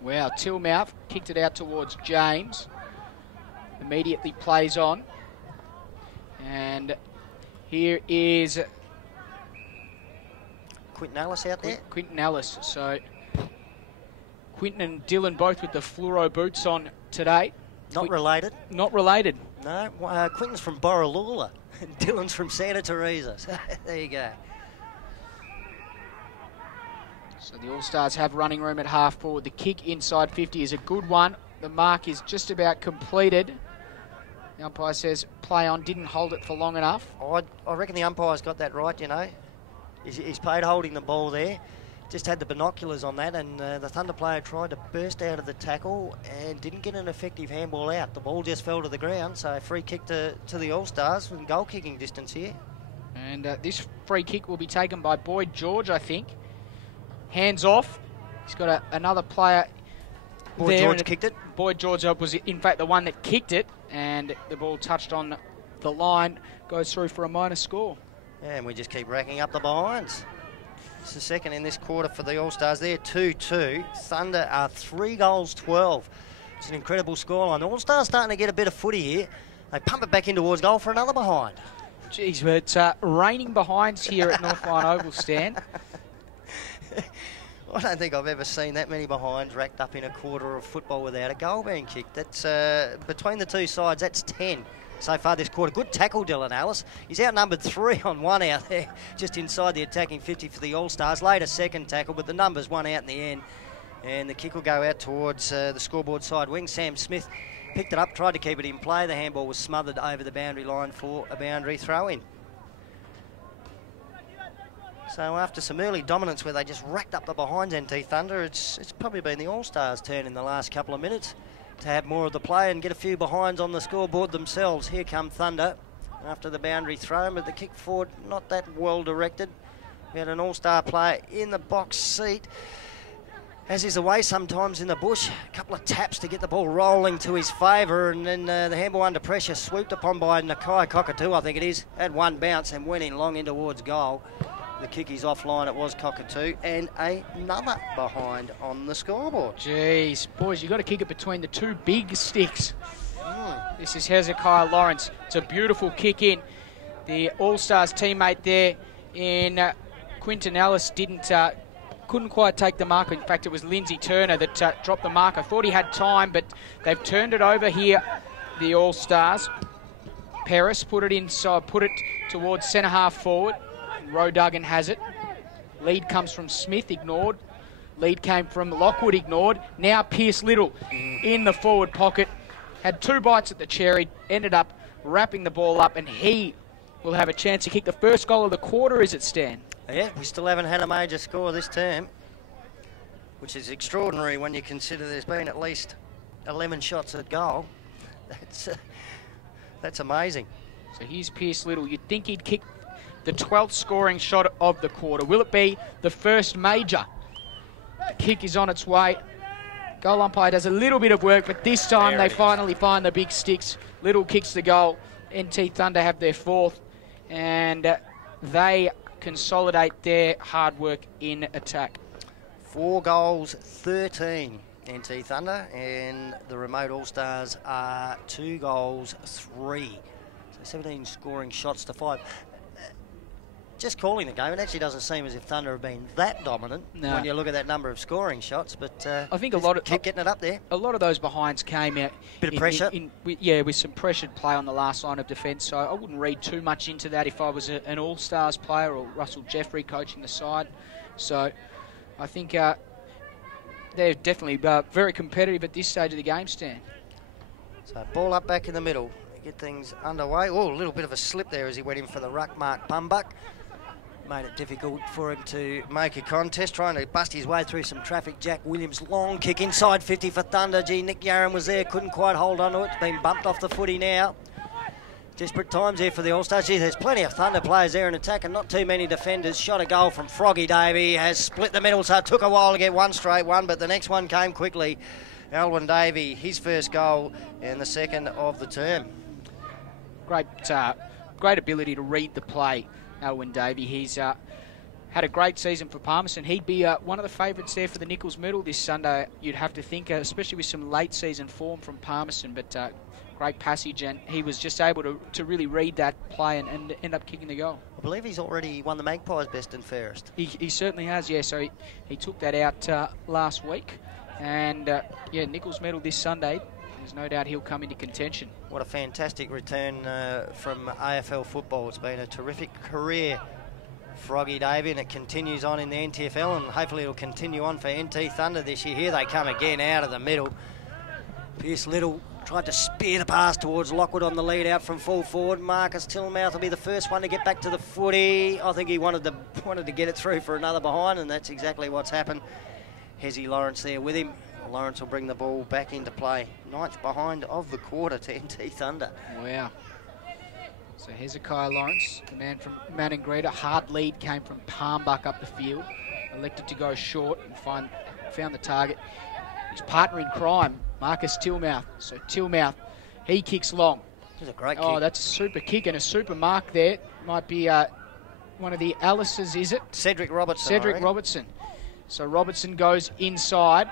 Wow, Tillmouth kicked it out towards James. Immediately plays on. And here is Quinton Ellis out there. Quinton Ellis. So Quinton and Dylan both with the fluoro boots on today. Not related. Not related. No, Quinton's from Borroloola and Dylan's from Santa Teresa. So there you go. So the All-Stars have running room at half forward. The kick inside 50 is a good one. The mark is just about completed. The umpire says play on, didn't hold it for long enough. I reckon the umpire's got that right, you know. He's paid holding the ball there. Just had the binoculars on that, and the Thunder player tried to burst out of the tackle and didn't get an effective handball out. The ball just fell to the ground, so free kick to the All-Stars from goal kicking distance here. And this free kick will be taken by Boyd George, I think. Hands off. He's got another player Boyd George kicked it. Boyd George was in fact the one that kicked it, and the ball touched on the line, goes through for a minor score. Yeah, and we just keep racking up the behinds. It's the second in this quarter for the All-Stars. They're 2-2. Thunder are 3 goals 12. It's an incredible scoreline. The All-Stars starting to get a bit of footy here. They pump it back in towards goal for another behind. Jeez, it's raining behinds here at Northline Oval, Stan. I don't think I've ever seen that many behinds racked up in a quarter of football without a goal being kicked. That's between the two sides, that's 10 so far this quarter. Good tackle, Dylan Ellis. He's outnumbered 3 on 1 out there, just inside the attacking 50 for the All-Stars. Later second tackle, but the numbers 1 out in the end. And the kick will go out towards the scoreboard side wing. Sam Smith picked it up, tried to keep it in play. The handball was smothered over the boundary line for a boundary throw-in. So after some early dominance where they just racked up the behinds, NT Thunder, it's probably been the All-Stars' turn in the last couple of minutes to have more of the play and get a few behinds on the scoreboard themselves. Here come Thunder after the boundary throw, but the kick forward not that well directed. We had an All-Star player in the box seat, as is the way sometimes in the bush. A couple of taps to get the ball rolling to his favour, and then the handball under pressure swooped upon by Nakai Cockatoo, I think it is. Had one bounce and went in long in towards goal. The kick is offline, it was Cockatoo, and another behind on the scoreboard. Jeez, boys, you've got to kick it between the 2 big sticks. This is Hezekiah Lawrence. It's a beautiful kick in. The All-Stars teammate there in Quinton Ellis couldn't quite take the mark. In fact, it was Lindsay Turner that dropped the mark. I thought he had time, but they've turned it over here, the All-Stars. Paris put it towards centre half forward. Rowe Duggan has it. Lead comes from Smith, ignored. Lead came from Lockwood, ignored. Now Pierce Little in the forward pocket. Had 2 bites at the cherry, ended up wrapping the ball up, and he will have a chance to kick the first goal of the quarter, is it, Stan? Yeah, we still haven't had a major score this term, which is extraordinary when you consider there's been at least 11 shots at goal. That's amazing. So here's Pierce Little. You'd think he'd kick the 12th scoring shot of the quarter. Will it be the first major? The kick is on its way. Goal umpire does a little bit of work, but this time they finally find the big sticks. Little kicks the goal. NT Thunder have their 4th, and they consolidate their hard work in attack. 4 goals, 13 NT Thunder, and the remote All-Stars are 2 goals, 3. So 17 scoring shots to 5. just calling the game, it actually doesn't seem as if Thunder have been that dominant when you look at that number of scoring shots. But I think a lot of keep getting it up there. A lot of those behinds came out. Bit of pressure. With some pressured play on the last line of defence. So I wouldn't read too much into that if I was an All-Stars player or Russell Jeffrey coaching the side. So I think they're definitely very competitive at this stage of the game, Stan. So ball up back in the middle. Get things underway. Oh, a little bit of a slip there as he went in for the ruck mark. Bumbuck made it difficult for him to make a contest, trying to bust his way through some traffic. Jack Williams, long kick inside 50 for Thunder. Gee, Nick Yarran was there, couldn't quite hold on to it. It's been bumped off the footy now. Desperate times there for the All-Stars. Gee, there's plenty of Thunder players there in attack and not too many defenders. Shot a goal from Froggy Davey, has split the middle, so it took a while to get one straight one, but the next one came quickly. Alwyn Davey, his first goal and the second of the term. Great ability to read the play, Alwyn Davey. He's had a great season for Palmerston. He'd be one of the favourites there for the Nichols medal this Sunday, you'd have to think, especially with some late season form from Palmerston. But great passage, and he was just able to really read that play and end up kicking the goal. I believe he's already won the Magpies best and fairest. He certainly has, yeah. So he took that out last week. And, Nichols medal this Sunday. There's no doubt he'll come into contention. What a fantastic return from AFL football. It's been a terrific career, Froggy Davey, and it continues on in the NTFL, and hopefully it'll continue on for NT Thunder this year. Here they come again out of the middle. Pierce Little tried to spear the pass towards Lockwood on the lead out from full forward. Marcus Tillmouth will be the first one to get back to the footy. I think he wanted to get it through for another behind, and that's exactly what's happened. Hezzy Lawrence there with him. Lawrence will bring the ball back into play. Ninth behind of the quarter to NT Thunder. Wow. So Hezekiah Lawrence, the man from Maningrida. Hard lead came from Palmbuck up the field. Elected to go short and found the target. His partner in crime, Marcus Tillmouth. So Tillmouth, he kicks long. That's a great kick. Oh, that's a super kick and a super mark there. Might be one of the Alice's, is it? Cedric Robertson. Cedric Robertson. So Robertson goes inside.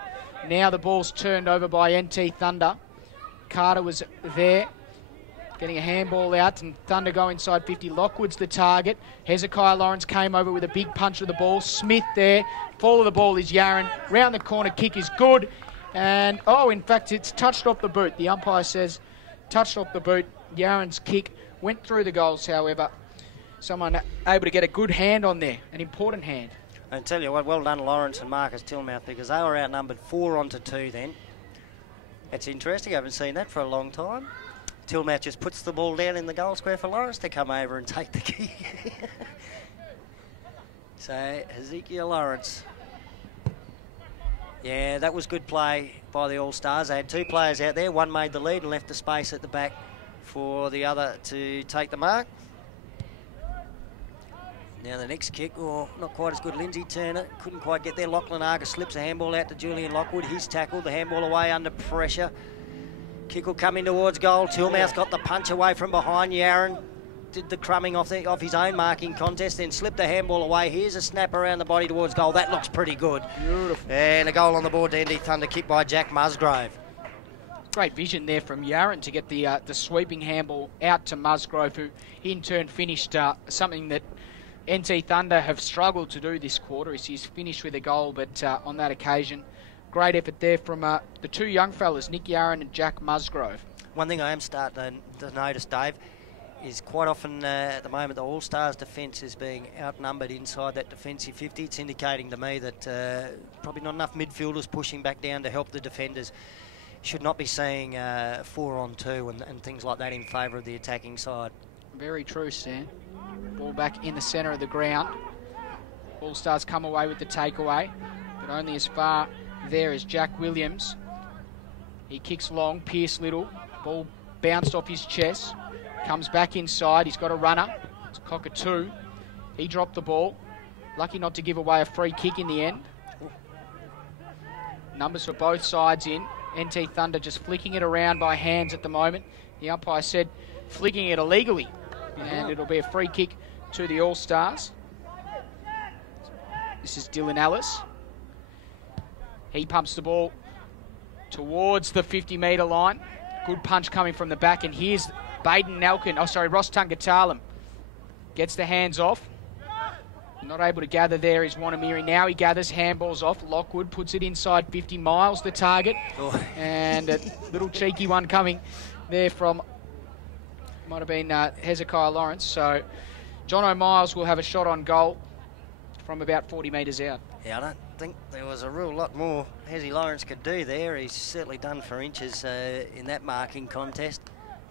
Now the ball's turned over by NT Thunder. Carter was there, getting a handball out, and Thunder go inside 50. Lockwood's the target. Hezekiah Lawrence came over with a big punch of the ball. Smith there. Fall of the ball is Yarran. Round the corner, kick is good. And, in fact, it's touched off the boot. The umpire says touched off the boot. Yarran's kick went through the goals, however. Someone able to get a good hand on there, an important hand. I tell you what, well done Lawrence and Marcus Tillmouth, because they were outnumbered 4-2 then. That's interesting, I haven't seen that for a long time. Tillmouth just puts the ball down in the goal square for Lawrence to come over and take the key. So, Ezekiel Lawrence. Yeah, that was good play by the All-Stars. They had two players out there. One made the lead and left the space at the back for the other to take the mark. Now the next kick, not quite as good. Lindsay Turner couldn't quite get there. Lachlan Argus slips a handball out to Julian Lockwood. He's tackled, the handball away under pressure. Kick will come in towards goal. Tillmouth got the punch away from behind. Yarran did the crumbing off his own marking contest, then slipped the handball away. Here's a snap around the body towards goal. That looks pretty good. Beautiful. And a goal on the board to NT Thunder, kicked by Jack Musgrove. Great vision there from Yarran to get the sweeping handball out to Musgrove, who in turn finished something that NT Thunder have struggled to do this quarter. He's finished with a goal, but on that occasion, great effort there from the two young fellas, Nick Yarran and Jack Musgrove. One thing I am starting to notice, Dave, is quite often at the moment the All-Stars defence is being outnumbered inside that defensive 50. It's indicating to me that probably not enough midfielders pushing back down to help the defenders. Should not be seeing 4-on-2 and things like that in favour of the attacking side. Very true, Stan. Ball back in the centre of the ground. All-Stars come away with the takeaway, but only as far there as Jack Williams. He kicks long, Pierce Little. Ball bounced off his chest. Comes back inside. He's got a runner. It's Cockatoo. He dropped the ball. Lucky not to give away a free kick in the end. Numbers for both sides in. NT Thunder just flicking it around by hands at the moment. The umpire said flicking it illegally. And it'll be a free kick to the All-Stars. This is Dylan Ellis. He pumps the ball towards the 50-metre line. Good punch coming from the back. And here's Baden Nalkin. Ross Tungatalum gets the hands off. Not able to gather there is Wanamiri. Now he gathers, handballs off. Lockwood puts it inside 50 Miles, the target. Oh. And a little cheeky one coming there from, might have been Hezekiah Lawrence. So John O'Miles will have a shot on goal from about 40 metres out. Yeah, I don't think there was a real lot more Hezzy Lawrence could do there. He's certainly done for inches in that marking contest.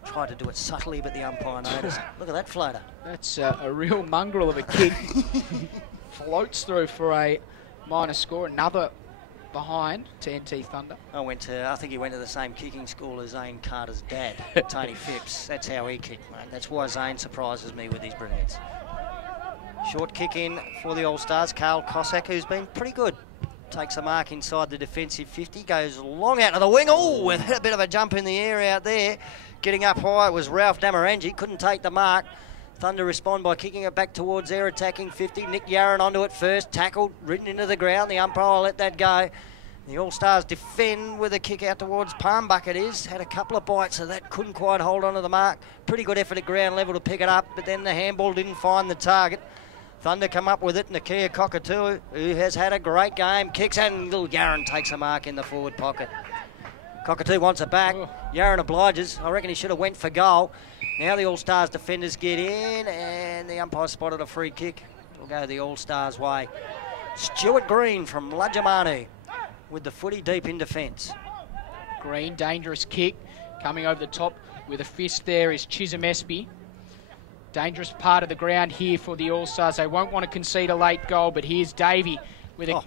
Tried to do it subtly, but the umpire noticed. Look at that floater. That's a real mongrel of a kick. Floats through for a minor score. Another behind to NT Thunder. I think he went to the same kicking school as Zane Carter's dad, Tony Phipps. That's how he kicked, mate. That's why Zane surprises me with his brilliance. Short kick in for the All-Stars. Carl Cossack, who's been pretty good. Takes a mark inside the defensive 50. Goes long out to the wing. Oh, we've had a bit of a jump in the air out there. Getting up high was Ralph Damarangi. Couldn't take the mark. Thunder respond by kicking it back towards their attacking 50. Nick Yarran onto it first. Tackled, ridden into the ground. The umpire let that go. The All-Stars defend with a kick out towards Palm Bucket is. Had a couple of bites of that. Couldn't quite hold on to the mark. Pretty good effort at ground level to pick it up. But then the handball didn't find the target. Thunder come up with it. Nakia Cockatoo, who has had a great game, kicks and little Yarran takes a mark in the forward pocket. Cockatoo wants it back. Yarran obliges. I reckon he should have went for goal. Now the All-Stars defenders get in and the umpire spotted a free kick. It'll go the All-Stars way. Stuart Green from Lajamanu with the footy deep in defence. Green, dangerous kick. Coming over the top with a fist there is Chisholm Espy. Dangerous part of the ground here for the All-Stars. They won't want to concede a late goal, but here's Davey with a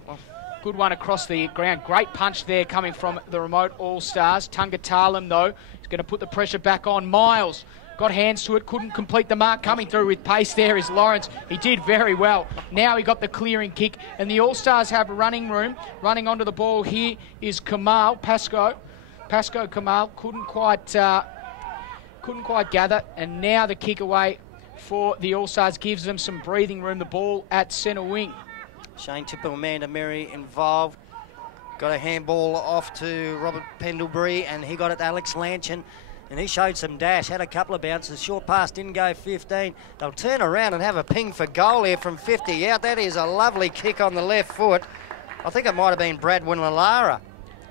good one across the ground. Great punch there coming from the remote All-Stars. Tunga Talam, though, is going to put the pressure back on. Miles got hands to it, couldn't complete the mark. Coming through with pace there is Lawrence. He did very well. Now he got the clearing kick, and the All-Stars have running room. Running onto the ball here is Kamal Pascoe. Pascoe Kamal couldn't quite gather, and now the kick away for the All-Stars gives them some breathing room. The ball at centre wing. Shane Tipper, Amanda Merry involved. Got a handball off to Robert Pendlebury, and he got it to Alex Lanchin, and he showed some dash, had a couple of bounces. Short pass didn't go 15. They'll turn around and have a ping for goal here from 50 out. That is a lovely kick on the left foot. I think it might have been Brad Winlalara.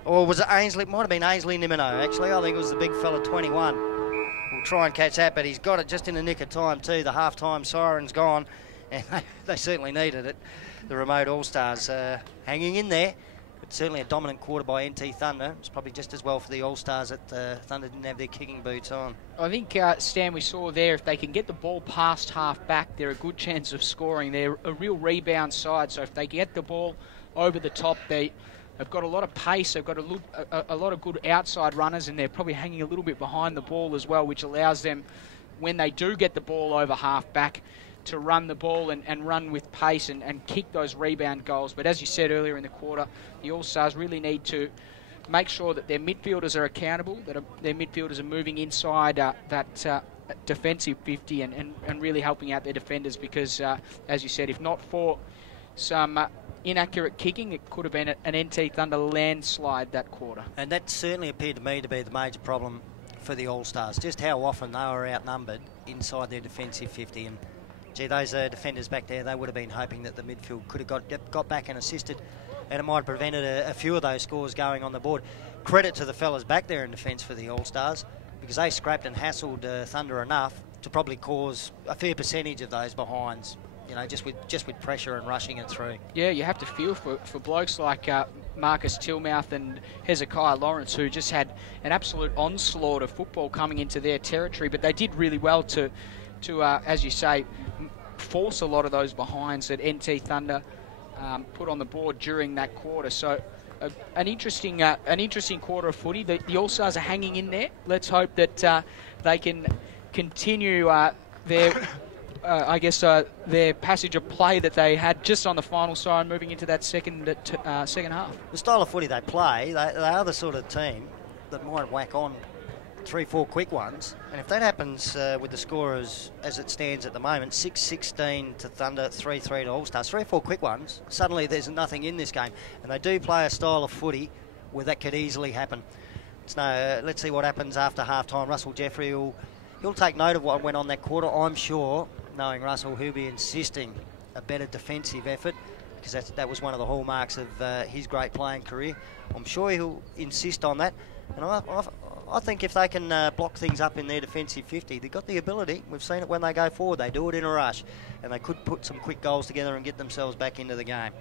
Or was it Ainsley? It might have been Ainsley Nimino, actually. I think it was the big fella, 21. We'll try and catch that, but he's got it just in the nick of time too. The half-time siren's gone, and they certainly needed it. The remote All-Stars hanging in there, but certainly a dominant quarter by NT Thunder. It's probably just as well for the All-Stars that Thunder didn't have their kicking boots on. I think, Stan, we saw there, if they can get the ball past half-back, they're a good chance of scoring. They're a real rebound side, so if they get the ball over the top, they've got a lot of pace, they've got a lot of good outside runners, and they're probably hanging a little bit behind the ball as well, which allows them, when they do get the ball over half-back, to run the ball and run with pace and kick those rebound goals. But as you said earlier in the quarter, the All-Stars really need to make sure that their midfielders are accountable, that their midfielders are moving inside that defensive 50 and really helping out their defenders because, as you said, if not for some inaccurate kicking, it could have been an NT Thunder landslide that quarter. And that certainly appeared to me to be the major problem for the All-Stars, just how often they were outnumbered inside their defensive 50. And gee, those defenders back there, they would have been hoping that the midfield could have got back and assisted, and it might have prevented a few of those scores going on the board. Credit to the fellas back there in defence for the All-Stars, because they scrapped and hassled Thunder enough to probably cause a fair percentage of those behinds, you know, just with pressure and rushing it through. Yeah, you have to feel for blokes like Marcus Tillmouth and Hezekiah Lawrence, who just had an absolute onslaught of football coming into their territory, but they did really well to as you say, force a lot of those behinds that NT Thunder put on the board during that quarter. So an interesting quarter of footy. The All-Stars are hanging in there. Let's hope that they can continue their passage of play that they had just on the final siren, moving into that second half. The style of footy they play, they are the sort of team that might whack on 3-4 quick ones, and if that happens with the score as it stands at the moment, 6-16 to Thunder, 3-3 to All-Stars, 3-4 quick ones, suddenly there's nothing in this game, and they do play a style of footy where that could easily happen. Let's see what happens after half-time. Russell Jeffrey he'll take note of what went on that quarter, I'm sure, knowing Russell, he'll be insisting a better defensive effort, because that was one of the hallmarks of his great playing career. I'm sure he'll insist on that. And I think if they can block things up in their defensive 50, they've got the ability. We've seen it when they go forward. They do it in a rush, and they could put some quick goals together and get themselves back into the game.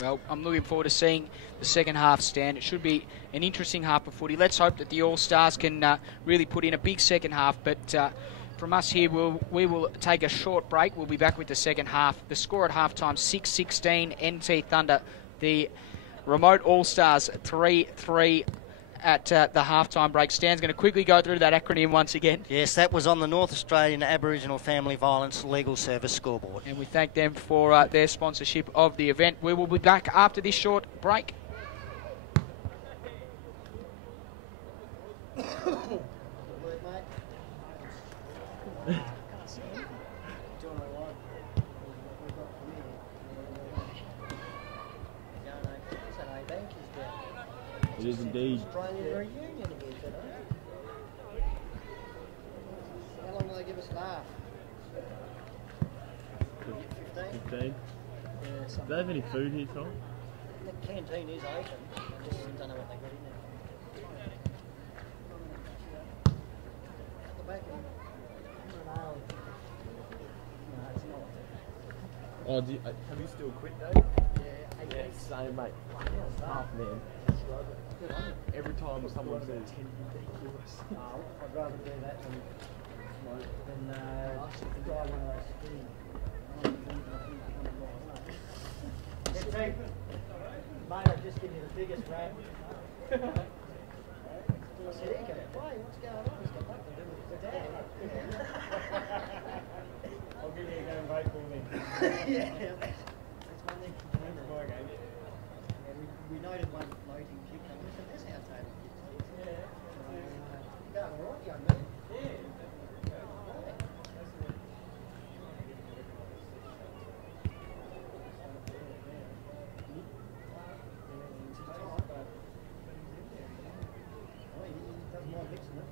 Well, I'm looking forward to seeing the second half stand. It should be an interesting half of footy. Let's hope that the All-Stars can really put in a big second half. But from us here, we will take a short break. We'll be back with the second half. The score at halftime, 6-16, NT Thunder. The remote All-Stars, 3-3 at the halftime break. Stan's going to quickly go through that acronym once again. Yes, that was on the North Australian Aboriginal Family Violence Legal Service scoreboard. And we thank them for their sponsorship of the event. We will be back after this short break. It is indeed. Australian reunion here today. How long will they give us staff? 15. Do they have any food here, Tom? The canteen is open. I just don't know what they got in there. At the back end. No, it's not. Oh, have you still quit, Dave? Yeah, same, mate. Half man. Every time someone says ridiculous. I'd rather do that than try one of those schemes. Mate, I've just given you the biggest rap. I said, he can play, what's going on? He's got nothing to do with his dad. I'll give you a go and vote for me. Yeah, that's one thing. We noted one floating kick and we said, that's how Taylor kicks. Yeah. You're going all right, young man. Doesn't mind mixing it.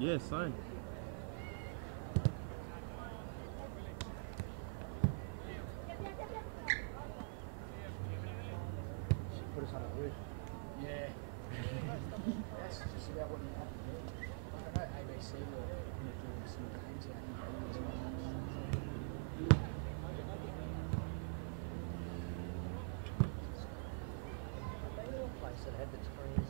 Yeah, same. Put us on a roof. Yeah. That's just about what you have to do. I know ABC were doing some games out here. Place that had the screens.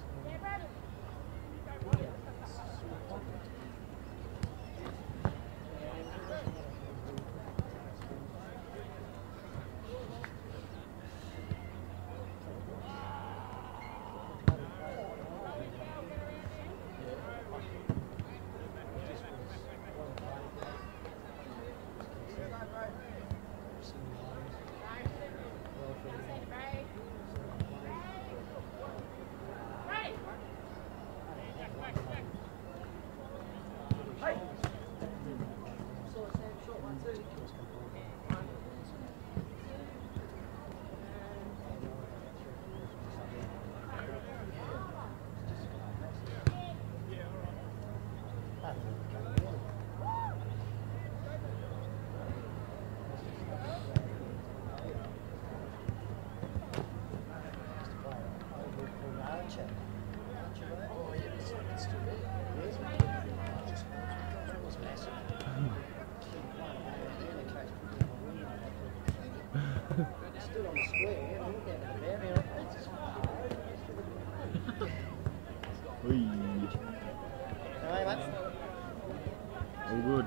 All good.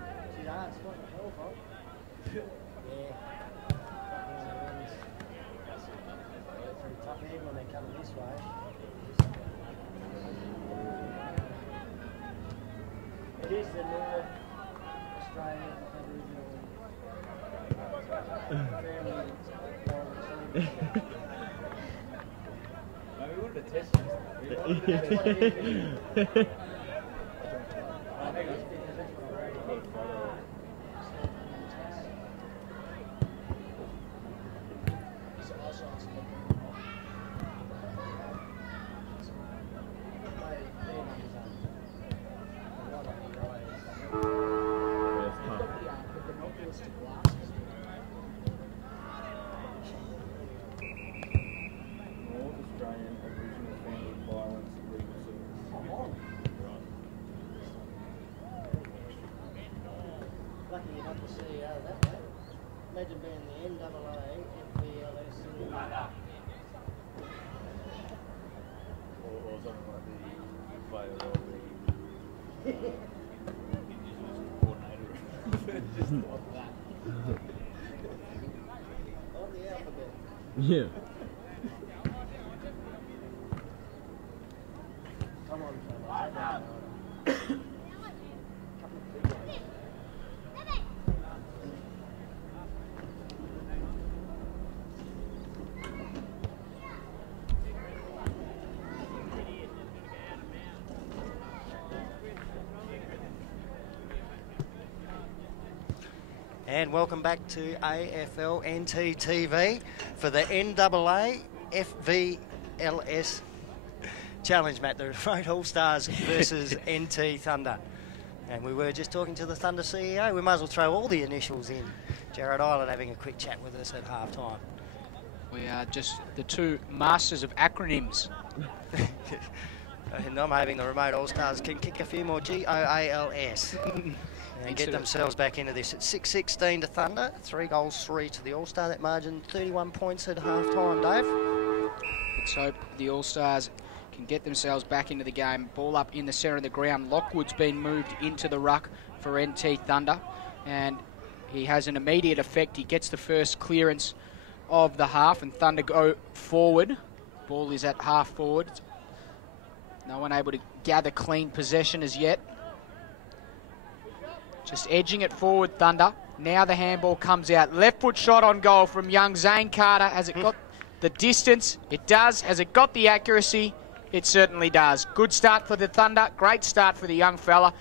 It is the North Australian Aboriginal family. We wanted to test you. North Australian Aboriginal Family Violence Legal Service. Lucky you're not the CEO of that, mate. Imagine being the NAAFVLS. Or something like the player or the Indigenous coordinator. Just like that. On the alphabet. Yeah. Come on, fellas. And welcome back to AFLNTv for the NAAFVLS challenge match, the Remote All-Stars versus NT Thunder. And we were just talking to the Thunder CEO. We might as well throw all the initials in. Jared Island having a quick chat with us at half-time. We are just the two masters of acronyms. And I'm hoping the Remote All-Stars can kick a few more GOALS and get themselves back into this. It's 6-16 to Thunder, 3 goals, 3 to the All-Star. That margin, 31 points at half-time, Dave. Let's hope the All-Stars can get themselves back into the game. Ball up in the centre of the ground. Lockwood's been moved into the ruck for NT Thunder, and he has an immediate effect. He gets the first clearance of the half, and Thunder go forward. Ball is at half forward. No one able to gather clean possession as yet. Just edging it forward, Thunder. Now the handball comes out. Left foot shot on goal from young Zane Carter. Has it got the distance? It does. Has it got the accuracy? It certainly does. Good start for the Thunder. Great start for the young fella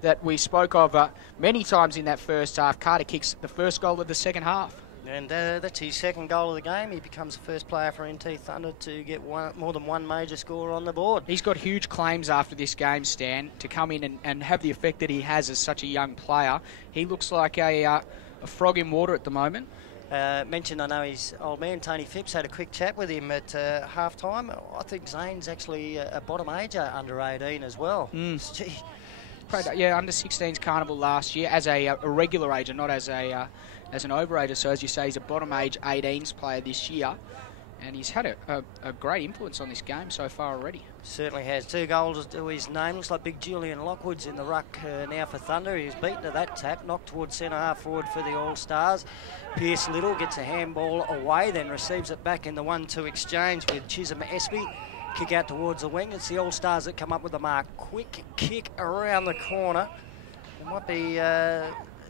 that we spoke of many times in that first half. Carter kicks the first goal of the second half. And that's his second goal of the game. He becomes the first player for NT Thunder to get more than one major score on the board. He's got huge claims after this game, Stan, to come in and have the effect that he has as such a young player. He looks like a frog in water at the moment. Mentioned, I know his old man, Tony Phipps, had a quick chat with him at half-time. I think Zane's actually a bottom ager under 18 as well. Gee. Yeah, under 16s carnival last year as a regular ager, not as an overager. So as you say, he's a bottom age 18s player this year, and he's had a great influence on this game so far already. Certainly has. 2 goals to his name. Looks like big Julian Lockwood's in the ruck now for Thunder. He's beaten to that tap, knocked towards centre half forward for the All-Stars. Pierce Little gets a handball away, then receives it back in the 1-2 exchange with Chisholm Espy. Kick out towards the wing. It's the All-Stars that come up with the mark. Quick kick around the corner. It might be,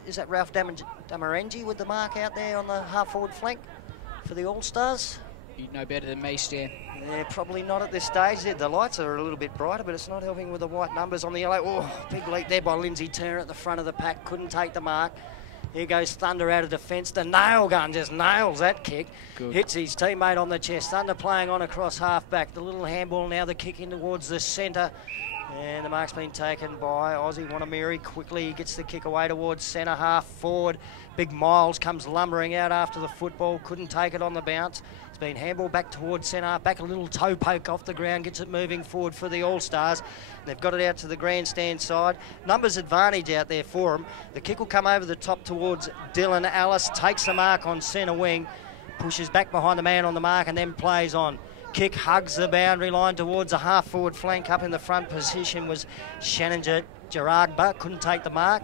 is that Ralph Damarengi with the mark out there on the half-forward flank for the All-Stars? You'd know better than me, Stan. Yeah, probably not at this stage. The lights are a little bit brighter, but it's not helping with the white numbers on the yellow. Oh, big leap there by Lindsay Turner at the front of the pack. Couldn't take the mark. Here goes Thunder out of defence. The nail gun just nails that kick. Good. Hits his teammate on the chest. Thunder playing on across half-back. The little handball now, the kick in towards the centre. And the mark's been taken by Aussie Wanamiri. Quickly he gets the kick away towards centre half forward. Big Miles comes lumbering out after the football. Couldn't take it on the bounce. It's been handball back towards centre half. Back a little toe poke off the ground. Gets it moving forward for the All-Stars. They've got it out to the grandstand side. Numbers advantage out there for them. The kick will come over the top towards Dylan Ellis. Takes the mark on centre wing. Pushes back behind the man on the mark and then plays on. Kick hugs the boundary line towards a half-forward flank. Up in the front position was Shannon Gerard, couldn't take the mark.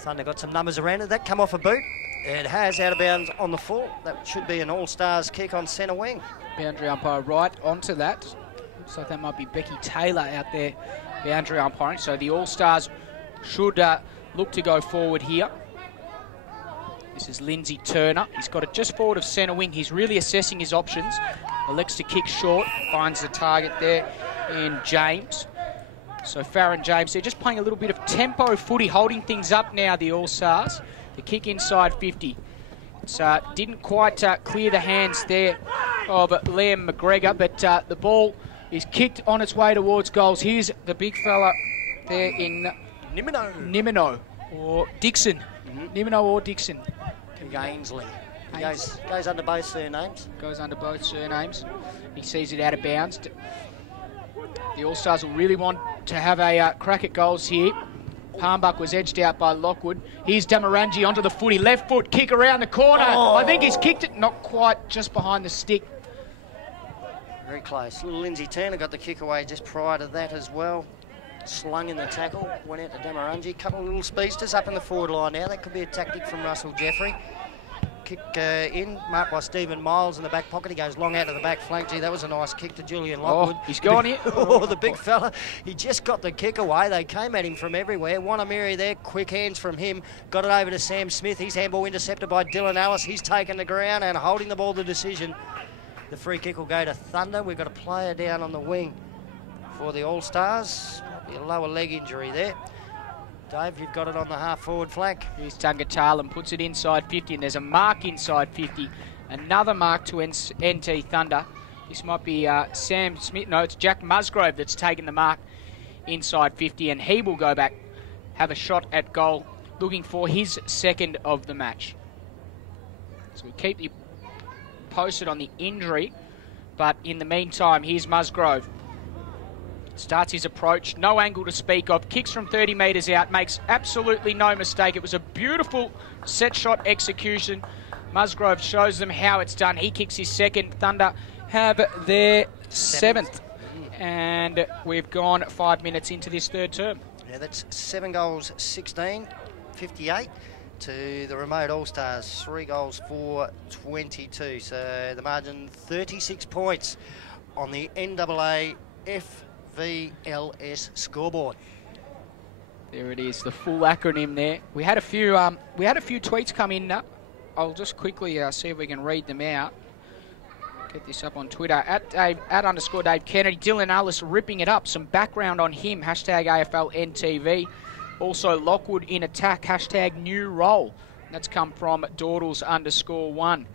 Thunder got some numbers around it. That come off a boot. It has out of bounds on the full. That should be an All-Stars kick on centre wing. Boundary umpire right onto that. Looks like that might be Becky Taylor out there, boundary umpiring. So the All-Stars should look to go forward here. This is Lindsay Turner. He's got it just forward of centre wing. He's really assessing his options. Elects to kick short, finds the target there in James. So Farron James, they're just playing a little bit of tempo footy, holding things up now, the All-Stars. The kick inside 50. It's, didn't quite clear the hands there of Liam McGregor, but the ball is kicked on its way towards goals. Here's the big fella there in Nimino or Dixon. Nimino or Dixon. Ainsley. He goes under both surnames. Goes under both surnames. He sees it out of bounds. The All-Stars will really want to have a crack at goals here. Palmbuck was edged out by Lockwood. Here's Damarangi onto the footy. Left foot, kick around the corner. Oh. I think he's kicked it, not quite, just behind the stick. Very close. Little Lindsay Turner got the kick away just prior to that as well. Slung in the tackle, went out to Damarangi. Couple of little speedsters up in the forward line now. That could be a tactic from Russell Jeffrey. Kick in, marked by Stephen Miles in the back pocket. He goes long out to the back flank. Gee, that was a nice kick to Julian Lockwood. Oh, he's gone here. Oh, the big fella. He just got the kick away. They came at him from everywhere. Wanamiri there, quick hands from him. Got it over to Sam Smith. His handball intercepted by Dylan Ellis. He's taken the ground and holding the ball, the decision. The free kick will go to Thunder. We've got a player down on the wing for the All-Stars. Might be a lower leg injury there. Dave, you've got it on the half-forward flank. Here's Tungatala, puts it inside 50, and there's a mark inside 50. Another mark to NT Thunder. This might be Sam Smith. No, it's Jack Musgrove that's taken the mark inside 50, and he will go back, have a shot at goal, looking for his second of the match. So we keep you posted on the injury, but in the meantime, here's Musgrove. Starts his approach, no angle to speak of, kicks from 30 metres out, makes absolutely no mistake. It was a beautiful set shot execution. Musgrove shows them how it's done. He kicks his second. Thunder have their seventh. And we've gone 5 minutes into this third term. Yeah, that's 7 goals, 16, 58 to the remote All-Stars. 3 goals for 22. So the margin 36 points on the NAAFVLS scoreboard. There it is, the full acronym there. We had a few tweets come in. I'll just quickly see if we can read them out. Get this up on Twitter at @_Dave Kennedy. Dylan Ellis ripping it up. Some background on him. # AFLNTv. Also Lockwood in attack. # new role. That's come from Dawdles_1.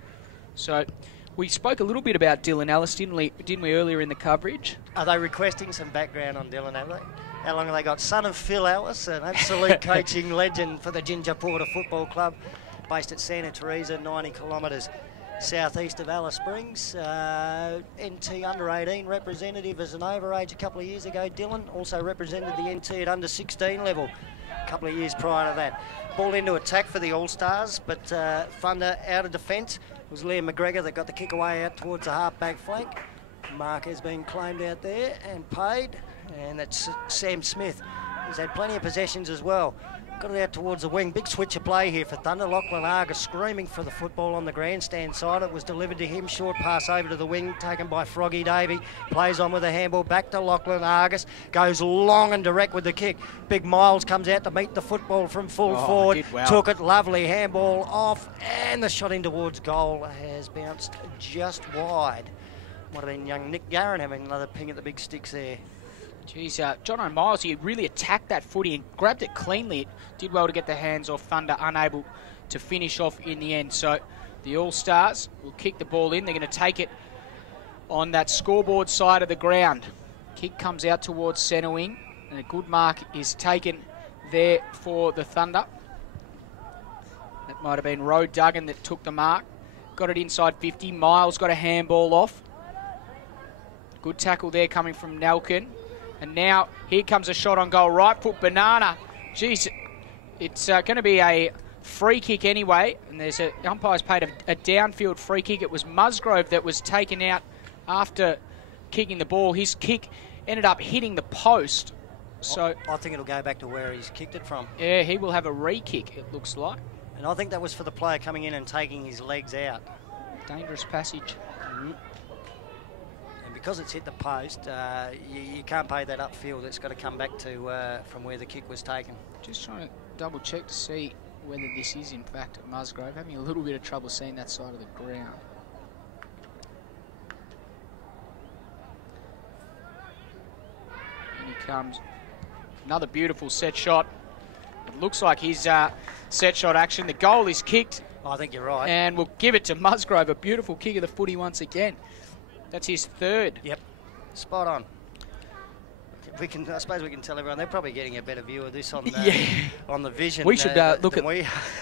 So we spoke a little bit about Dylan Ellis, didn't we, earlier in the coverage? Are they requesting some background on Dylan, have they? How long have they got? Son of Phil Ellis, an absolute coaching legend for the Ginger Porter Football Club, based at Santa Teresa, 90 kilometres southeast of Alice Springs. NT under-18 representative as an overage a couple of years ago. Dylan also represented the NT at under-16 level a couple of years prior to that. Ball into attack for the All-Stars, but Thunder out of defence. It was Liam McGregor that got the kick away out towards the half-back flank. Mark has been claimed out there and paid, and that's Sam Smith. He's had plenty of possessions as well. Got it out towards the wing. Big switch of play here for Thunder. Lachlan Argus screaming for the football on the grandstand side. It was delivered to him. Short pass over to the wing, taken by Froggy Davey. Plays on with a handball. Back to Lachlan Argus. Goes long and direct with the kick. Big Miles comes out to meet the football from full forward. Did well. Took it. Lovely handball off. And the shot in towards goal has bounced just wide. Might have been young Nick Garron having another ping at the big sticks there. Geez, John O'Miles, he really attacked that footy and grabbed it cleanly. It did well to get the hands off Thunder, unable to finish off in the end. So the All-Stars will kick the ball in. They're going to take it on that scoreboard side of the ground. Kick comes out towards centre wing, and a good mark is taken there for the Thunder. That might have been Roe Duggan that took the mark. Got it inside 50. Miles got a handball off. Good tackle there coming from Nelkin. And now here comes a shot on goal. Right foot banana. Jeez, it's going to be a free kick anyway. And there's a umpire's paid a downfield free kick. It was Musgrove that was taken out after kicking the ball. His kick ended up hitting the post. So I think it'll go back to where he's kicked it from. Yeah, he will have a re-kick, it looks like. And I think that was for the player coming in and taking his legs out. Dangerous passage. Mm-hmm. Because it's hit the post, you can't pay that upfield. It's got to come back to from where the kick was taken. Just trying to double check to see whether this is in fact at Musgrove. Having a little bit of trouble seeing that side of the ground. And he comes. Another beautiful set shot. It looks like his set shot action. The goal is kicked. I think you're right. And we'll give it to Musgrove. A beautiful kick of the footy once again. That's his third. Yep, spot on. I suppose we can tell everyone they're probably getting a better view of this on on the vision. We should look at.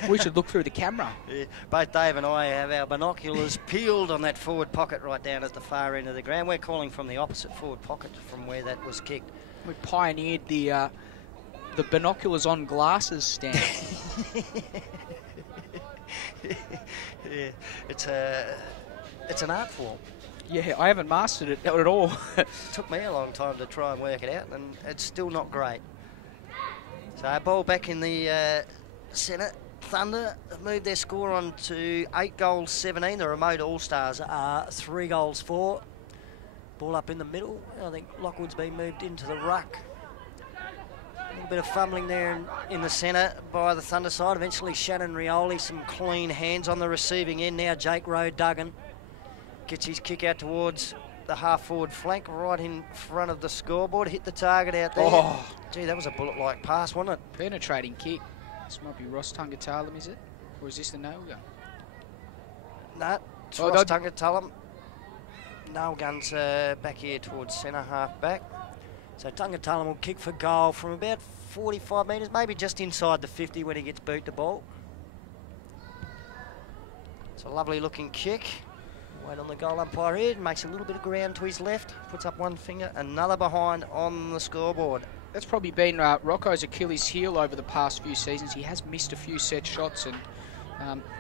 We should look through the camera. Yeah, both Dave and I have our binoculars peeled on that forward pocket right down at the far end of the ground. We're calling from the opposite forward pocket from where that was kicked. We pioneered the binoculars on glasses stand. Yeah, it's an art form. Yeah, I haven't mastered it at all. It took me a long time to try and work it out, and it's still not great. So ball back in the centre. Thunder have moved their score on to 8 goals 17. The remote All-Stars are 3 goals 4. Ball up in the middle. I think Lockwood's been moved into the ruck. A little bit of fumbling there in the centre by the Thunder side. Eventually Shannon Rioli, some clean hands on the receiving end. Now Jake Rowe Duggan gets his kick out towards the half-forward flank, right in front of the scoreboard. Hit the target out there. Oh. Gee, that was a bullet-like pass, wasn't it? Penetrating kick. This might be Ross Tungatalum, is it? Or is this the nail gun? No, it's Ross Tungatalum. Nail gun's back here towards centre half-back. So Tungatalum will kick for goal from about 45 metres, maybe just inside the 50 when he gets boot the ball. It's a lovely-looking kick. Wait on the goal umpire here, makes a little bit of ground to his left, puts up one finger, another behind on the scoreboard. That's probably been Rocco's Achilles heel over the past few seasons. He has missed a few set shots, and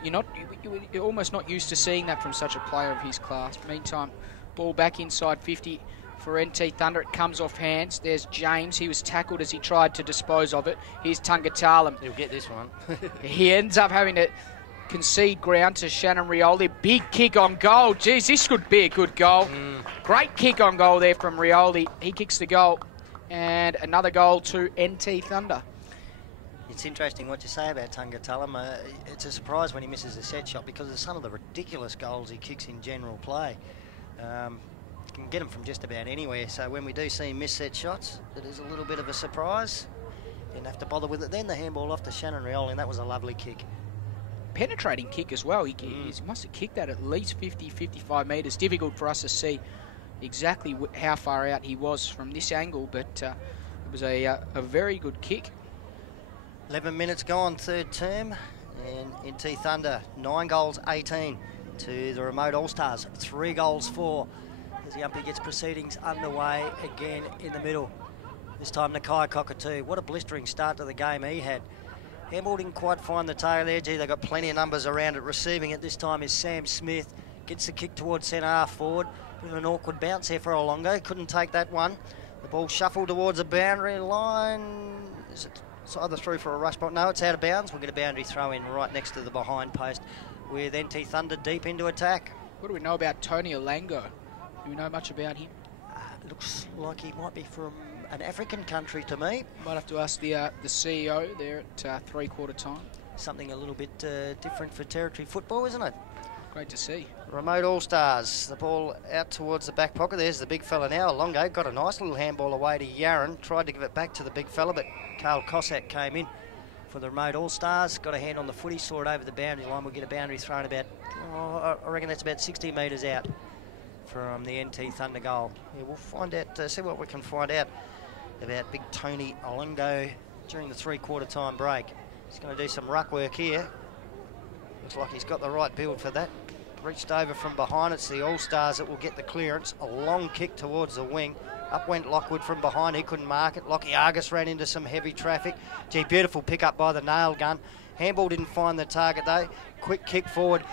you're almost not used to seeing that from such a player of his class. Meantime, ball back inside 50 for NT Thunder. It comes off hands. There's James. He was tackled as he tried to dispose of it. Here's Tungatalum. He'll get this one. He ends up having to concede ground to Shannon Rioli. Big kick on goal. Geez, this could be a good goal. Great kick on goal there from Rioli. He kicks the goal. And another goal to NT Thunder. It's interesting what you say about Tungatalum. It's a surprise when he misses a set shot because of some of the ridiculous goals he kicks in general play. Can get him from just about anywhere. So when we do see him miss set shots, it is a little bit of a surprise. Didn't have to bother with it then. The handball off to Shannon Rioli, and that was a lovely kick. penetrating kick as well. He must have kicked that at least 50, 55 metres. Difficult for us to see exactly how far out he was from this angle, but it was a very good kick. 11 minutes gone, third term, and NT Thunder 9 goals 18 to the Remote All-Stars 3 goals 4 as the umpire gets proceedings underway again in the middle. This time Nakai Cockatoo. What a blistering start to the game he had. Handball didn't quite find the tail there. Gee, they've got plenty of numbers around it. Receiving it this time is Sam Smith. Gets the kick towards centre half forward. Bit of an awkward bounce here for Olongo. Couldn't take that one. The ball shuffled towards the boundary line. Is it either through for a rush ball? No, it's out of bounds. We'll get a boundary throw in right next to the behind post with NT Thunder deep into attack. What do we know about Tony Olango? Do we know much about him? Looks like he might be from an African country to me. Might have to ask the CEO there at three-quarter time. Something a little bit different for territory football, isn't it? Great to see. Remote All-Stars, the ball out towards the back pocket. There's the big fella now. Longo got a nice little handball away to Yaron. Tried to give it back to the big fella, but Carl Cossack came in for the Remote All-Stars. Got a hand on the footy, saw it over the boundary line. We'll get a boundary thrown about, I reckon that's about 60 metres out from the NT Thunder goal. Yeah, we'll find out, see what we can find out about big Tony Olongo during the three-quarter time break. He's going to do some ruck work here. Looks like he's got the right build for that. Reached over from behind. It's the All-Stars that will get the clearance. A long kick towards the wing. Up went Lockwood from behind. He couldn't mark it. Lockie Argus ran into some heavy traffic. Gee, beautiful pick up by the nail gun. Handball didn't find the target though. Quick kick forward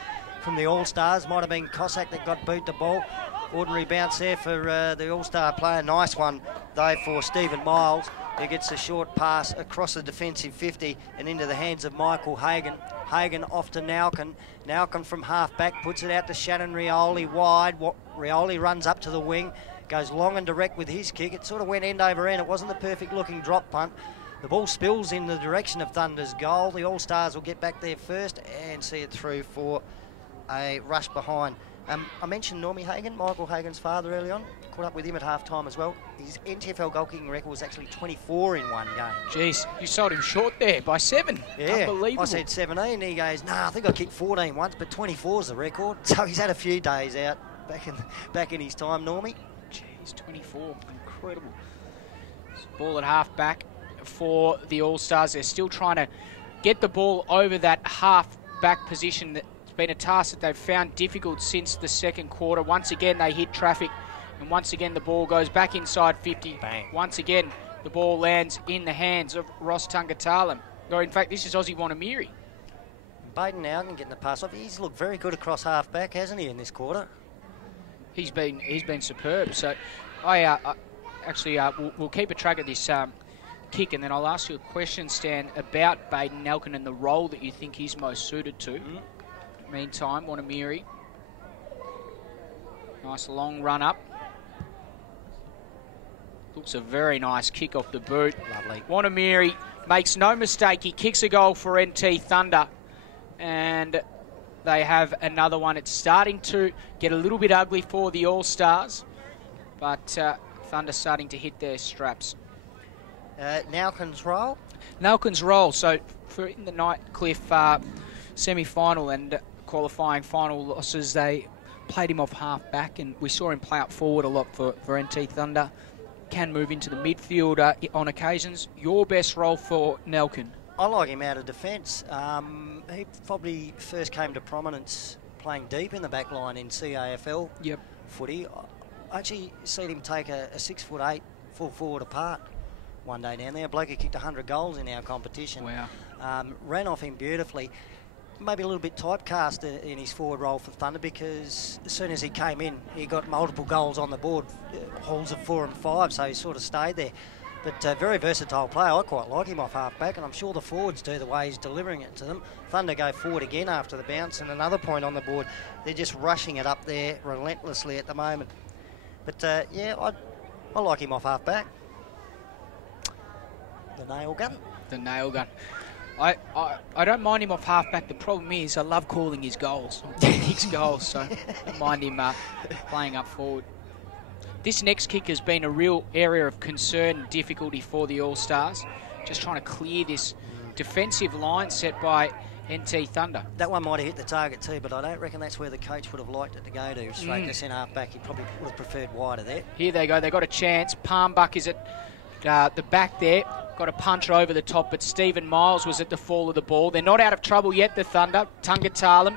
from the All-Stars. Might have been Cossack that got boot the ball. Ordinary bounce there for the All-Star player. Nice one though for Stephen Miles. He gets a short pass across the defensive 50 and into the hands of Michael Hagan. Hagan off to Nalkin. Nalkin from half back puts it out to Shannon Rioli wide. Rioli runs up to the wing, goes long and direct with his kick. It sort of went end over end. It wasn't the perfect looking drop punt. The ball spills in the direction of Thunder's goal. The All-Stars will get back there first and see it through for a rush behind. I mentioned Normie Hagan, Michael Hagan's father, early on. Caught up with him at half-time as well. His NTFL goal kicking record was actually 24 in one game. Jeez, you sold him short there by 7. Yeah, unbelievable. I said 17. He goes, nah, I think I kicked 14 once, but 24 is the record. So he's had a few days out back in his time, Normie. Jeez, 24, incredible. Ball at half-back for the All-Stars. They're still trying to get the ball over that half-back position. That's been a task that they've found difficult since the second quarter. Once again, they hit traffic. And once again, the ball goes back inside 50. Bang. Once again, the ball lands in the hands of Ross Tungatalam. Or in fact, this is Ozzy Wanamiri. Baden now can get the pass off. He's looked very good across half back, hasn't he, in this quarter? He's been superb. So we'll keep a track of this kick, and then I'll ask you a question, Stan, about Baden Nalkin and the role that you think he's most suited to. Meantime, Wanamiri. Nice long run up. Looks a very nice kick off the boot. Lovely. Wanamiri makes no mistake. He kicks a goal for NT Thunder. And they have another one. It's starting to get a little bit ugly for the All-Stars. But Thunder starting to hit their straps. Nalkin's roll? Nalkin's roll. So for in the Nightcliff semi-final and qualifying final losses, they played him off half-back, and we saw him play up forward a lot for NT Thunder. Can move into the midfield on occasions. Your best role for Nalkin? I like him out of defence. He probably first came to prominence playing deep in the back line in CAFL footy. I actually seen him take a 6'8" full forward apart one day down there. A bloke who kicked 100 goals in our competition. Wow. Ran off him beautifully. Maybe a little bit typecast in his forward role for Thunder, because as soon as he came in, he got multiple goals on the board, hauls of 4 and 5, so he sort of stayed there. But very versatile player. I quite like him off half-back, and I'm sure the forwards do, the way he's delivering it to them. Thunder go forward again after the bounce, and another point on the board. They're just rushing it up there relentlessly at the moment. But yeah, I like him off half-back. The nail gun. The nail gun. I don't mind him off half-back. The problem is I love calling his goals. He kicks goals, so I don't mind him playing up forward. This next kick has been a real area of concern and difficulty for the All-Stars. Just trying to clear this defensive line set by NT Thunder. That one might have hit the target too, but I don't reckon that's where the coach would have liked it to go to. Straight to centre half back. He probably would have preferred wider there. Here they go. They got a chance. Palmbuck is at the back there. Got a punch over the top, but Stephen Miles was at the fall of the ball. They're not out of trouble yet, the Thunder. Tungatalum,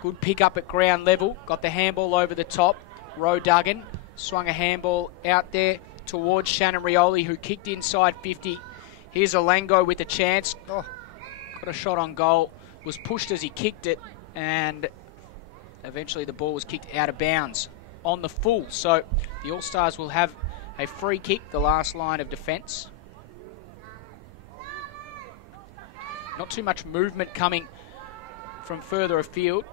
good pick up at ground level. Got the handball over the top. Roe Duggan swung a handball out there towards Shannon Rioli, who kicked inside 50. Here's Alango with a chance. Oh. Got a shot on goal. Was pushed as he kicked it, and eventually the ball was kicked out of bounds on the full. So the All-Stars will have a free kick, the last line of defence. Not too much movement coming from further afield,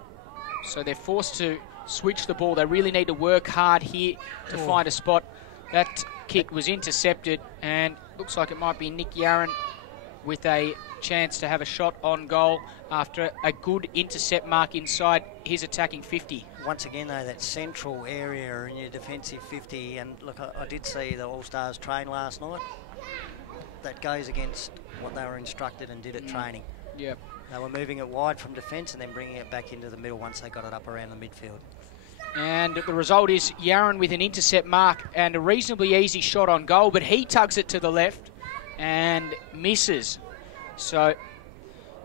so they're forced to switch the ball. They really need to work hard here to find a spot. That kick was intercepted, and looks like it might be Nick Yarran with a chance to have a shot on goal after a good intercept mark inside his attacking 50. Once again, though, that central area in your defensive 50, and look, I did see the All-Stars train last night. That goes against what they were instructed and did at training. Yep. They were moving it wide from defence and then bringing it back into the middle once they got it up around the midfield. And the result is Yarran with an intercept mark and a reasonably easy shot on goal, but he tugs it to the left and misses. So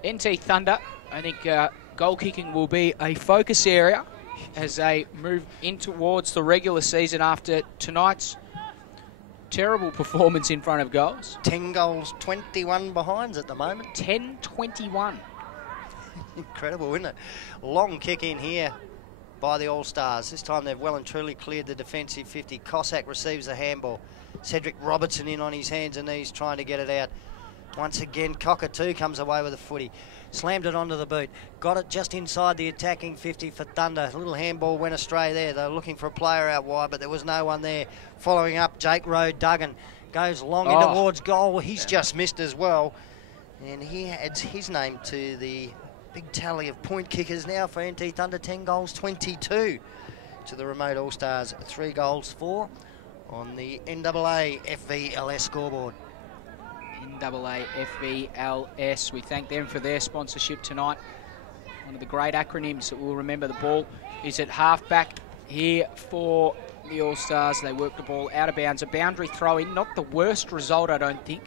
NT Thunder, I think goal kicking will be a focus area as they move in towards the regular season after tonight's terrible performance in front of goals. 10 goals, 21 behinds at the moment. 10-21. Incredible, isn't it? Long kick in here by the All-Stars. This time they've well and truly cleared the defensive 50. Cossack receives the handball. Cedric Robertson in on his hands and knees trying to get it out. Once again, Cockatoo comes away with a footy. Slammed it onto the boot. Got it just inside the attacking 50 for Thunder. A little handball went astray there. They were looking for a player out wide, but there was no one there. Following up, Jake Rowe Duggan goes long in towards goal. He's just missed as well. And he adds his name to the big tally of point kickers now for NT Thunder. 10 goals, 22 to the remote All-Stars. 3 goals, 4 on the NAAFVLS scoreboard. NAAFVLS. We thank them for their sponsorship tonight. One of the great acronyms that we'll remember. The ball is at half-back here for the All-Stars. They work the ball out of bounds. A boundary throw-in, not the worst result, I don't think.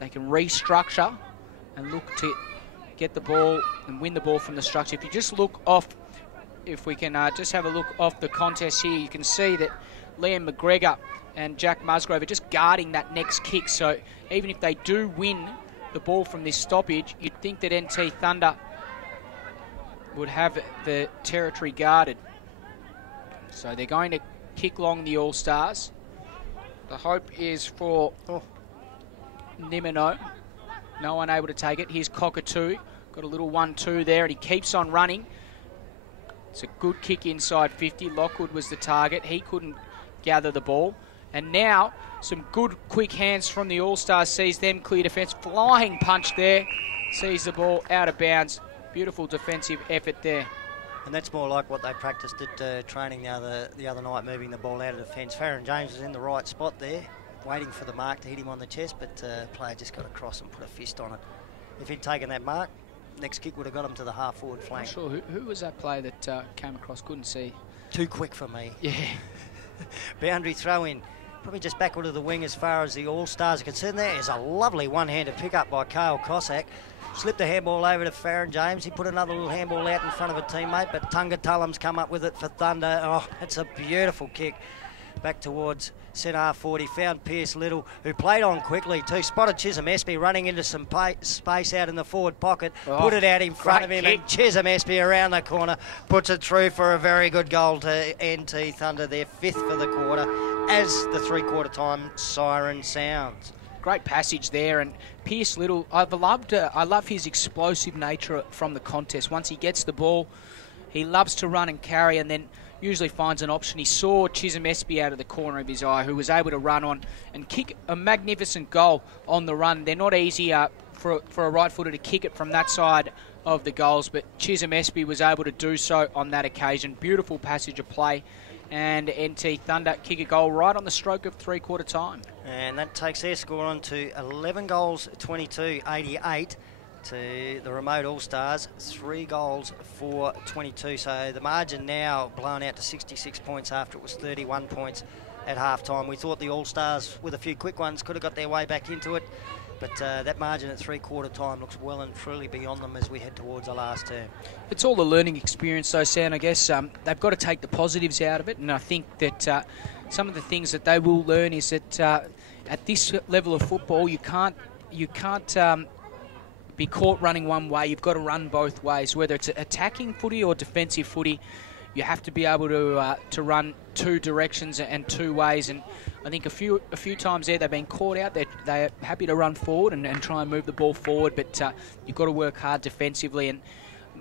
They can restructure and look to get the ball and win the ball from the structure. If you just look off, if we can just have a look off the contest here, you can see that Liam McGregor and Jack Musgrove are just guarding that next kick. So even if they do win the ball from this stoppage, you'd think that NT Thunder would have the territory guarded. So they're going to kick long the All-Stars. The hope is for Nimino. No one able to take it. Here's Cockatoo. Got a little 1-2 there, and he keeps on running. It's a good kick inside 50. Lockwood was the target. He couldn't gather the ball. And now some good quick hands from the All-Stars. Sees them clear defence. Flying punch there. Sees the ball out of bounds. Beautiful defensive effort there. And that's more like what they practiced at training the other night, moving the ball out of defence. Farron James was in the right spot there, waiting for the mark to hit him on the chest, but the player just got across and put a fist on it. If he'd taken that mark, next kick would have got him to the half-forward flank. Not sure who was that player that came across. Couldn't see. Too quick for me. Yeah. Boundary throw-in. Probably just backward of the wing as far as the All-Stars are concerned. There is a lovely one-handed pick-up by Kale Cossack. Slipped the handball over to Farron James. He put another little handball out in front of a teammate, but Tungatalum's come up with it for Thunder. Oh, it's a beautiful kick. Back towards centre half 40. Found Pierce Little, who played on quickly too. Spotted Chisholm Espy running into some space out in the forward pocket. Put it out in front of him, and Chisholm Espy around the corner puts it through for a very good goal to NT Thunder. Their 5th for the quarter as the 3/4 time siren sounds. Great passage there, and Pierce Little, I love his explosive nature from the contest. Once he gets the ball, he loves to run and carry, and then usually finds an option. He saw Chisholm Espy out of the corner of his eye, who was able to run on and kick a magnificent goal on the run. They're not easy for a right-footer to kick it from that side of the goals, but Chisholm Espy was able to do so on that occasion. Beautiful passage of play, and NT Thunder kick a goal right on the stroke of 3/4 time. And that takes their score on to 11 goals, 22, 88. to the remote All-Stars, 3 goals for 22. So the margin now blown out to 66 points after it was 31 points at half-time. We thought the All-Stars, with a few quick ones, could have got their way back into it, but that margin at three-quarter time looks well and truly beyond them as we head towards the last term. It's all the learning experience, though, Sam. I guess they've got to take the positives out of it, and I think that some of the things that they will learn is that at this level of football, you can't be caught running one way. You've got to run both ways, whether it's attacking footy or defensive footy. You have to be able to run two directions and two ways. And I think a few times there they've been caught out. They're happy to run forward and try and move the ball forward, but you've got to work hard defensively. And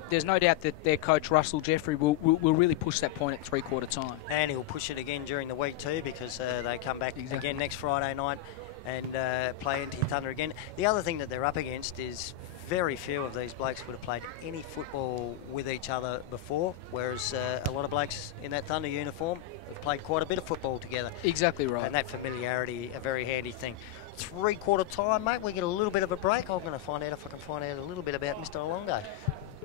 there's no doubt that their coach Russell Jeffrey will really push that point at three-quarter time. And he'll push it again during the week too, because they come back again next Friday night and play NT Thunder again. The other thing that they're up against is very few of these blokes would have played any football with each other before, whereas a lot of blokes in that Thunder uniform have played quite a bit of football together. Exactly right. And that familiarity, a very handy thing. Three-quarter time, mate, we get a little bit of a break. I'm going to find out if I can find out a little bit about Mr. Alongo.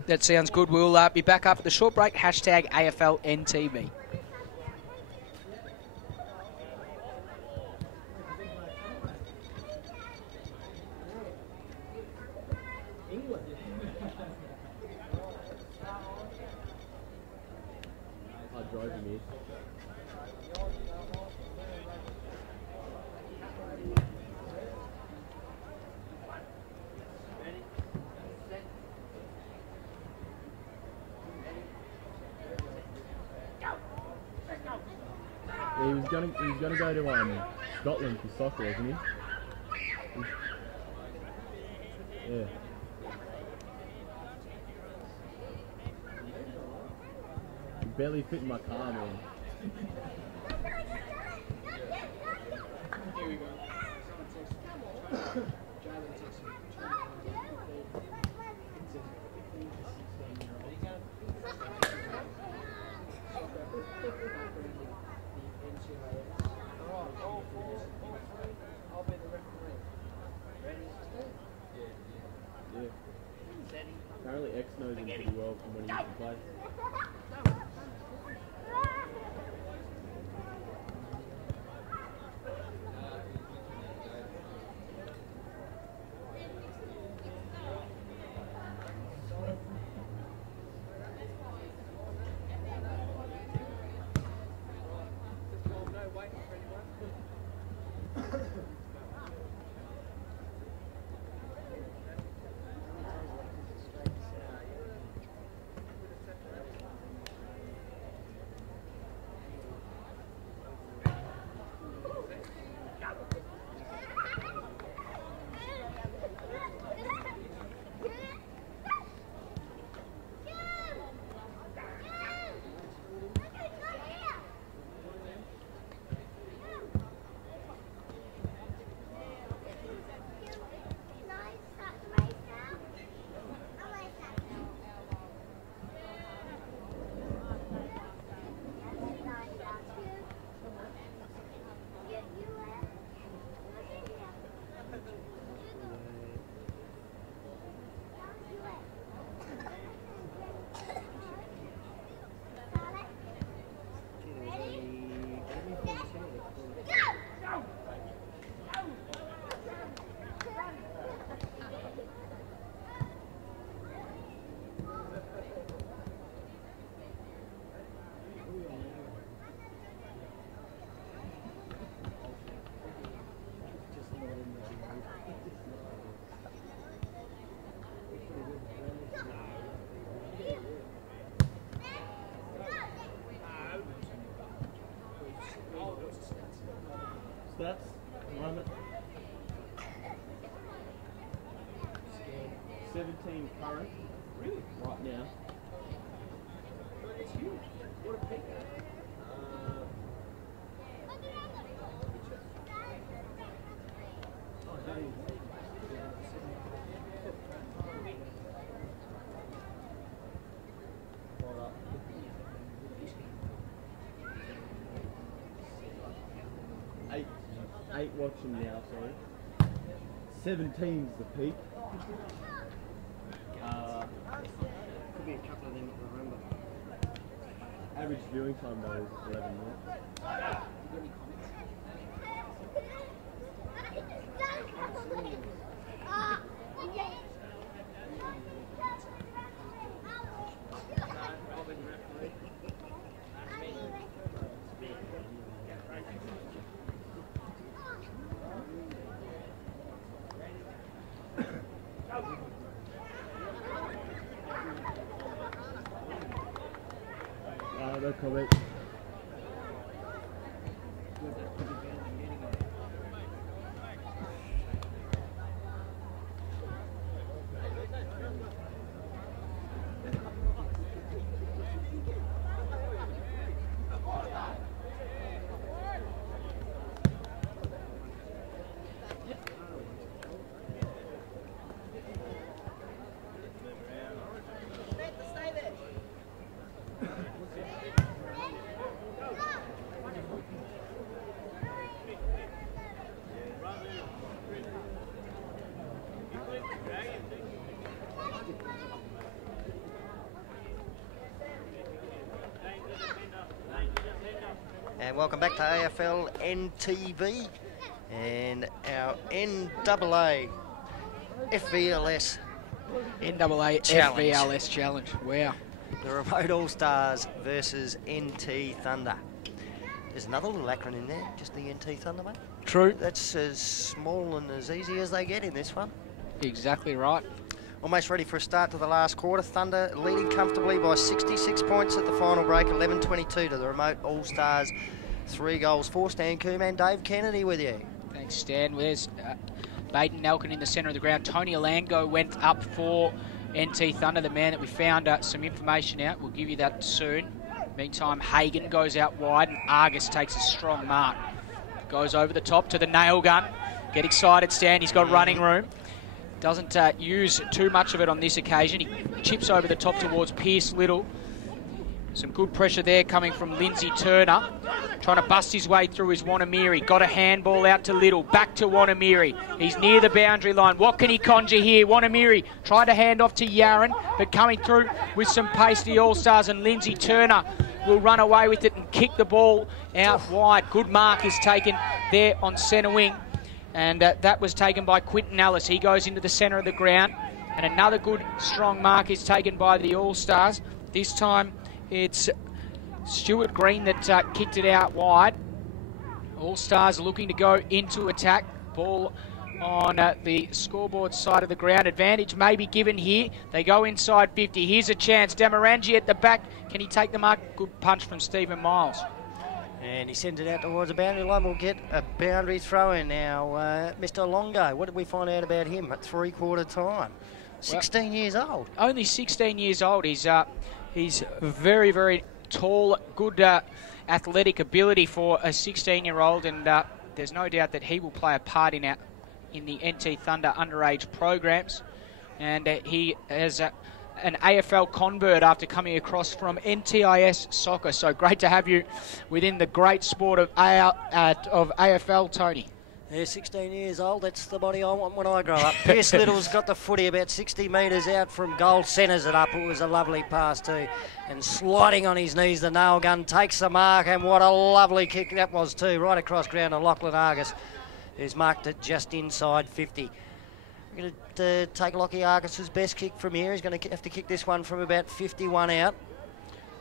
That sounds good. We'll be back after the short break. Hashtag AFLNTv. He was gonna go to Scotland for soccer, wasn't he? Yeah. He barely fit in my car, man. Here we go. Apparently X knows him pretty well from when he used to play. Stats, moment. 17 current. Really? Right now. It's huge. What a pick. Eight watching now, sorry. 17's the peak. be a couple of them that remember. Average viewing time though is 11 minutes. No comment. And welcome back to AFLNTv and our NAAFVLS NAAFVLS challenge. Wow. The Remote All-Stars versus NT Thunder. There's another little acronym in there, just the NT Thunder, mate. True. That's as small and as easy as they get in this one. Exactly right. Almost ready for a start to the last quarter. Thunder leading comfortably by 66 points at the final break, 11-22 to the Remote All-Stars. 3 goals for Stanley Coombe and Dave Kennedy with you. Thanks, Stan. There's Baden Nelkin in the centre of the ground. Tony Alango went up for NT Thunder, the man that we found some information out. We'll give you that soon. Meantime, Hagan goes out wide and Argus takes a strong mark. Goes over the top to the nail gun. Get excited, Stan. He's got running room. Doesn't use too much of it on this occasion. He chips over the top towards Pierce Little. Some good pressure there coming from Lindsay Turner. Trying to bust his way through his Wanamiri. Got a handball out to Little. Back to Wanamiri. He's near the boundary line. What can he conjure here? Wanamiri tried to hand off to Yaron, but coming through with some pace, the All-Stars, and Lindsay Turner will run away with it and kick the ball out wide. Good mark is taken there on centre wing. And that was taken by Quinton Ellis. He goes into the centre of the ground. And another good, strong mark is taken by the All-Stars. This time it's Stuart Green that kicked it out wide. All-Stars looking to go into attack. Ball on the scoreboard side of the ground. Advantage may be given here. They go inside 50. Here's a chance. Damarangi at the back. Can he take the mark? Good punch from Stephen Miles. And he sends it out towards the boundary line. We'll get a boundary throw in now. Mr. Longo, what did we find out about him at 3/4 time? 16 years old. Only 16 years old. He's very, very tall, good athletic ability for a 16-year-old, and there's no doubt that he will play a part in the NT Thunder underage programs. And he has an AFL convert after coming across from NTIS soccer. So great to have you within the great sport of AFL, Tony. Yeah, 16 years old. That's the body I want when I grow up. Pierce Little's got the footy about 60 metres out from goal, centres it up. It was a lovely pass too. And sliding on his knees, the nail gun takes the mark, and what a lovely kick that was too. Right across ground to Lachlan Argus, who's marked it just inside 50. We're going to take Lockie Argus's best kick from here. He's going to have to kick this one from about 51 out.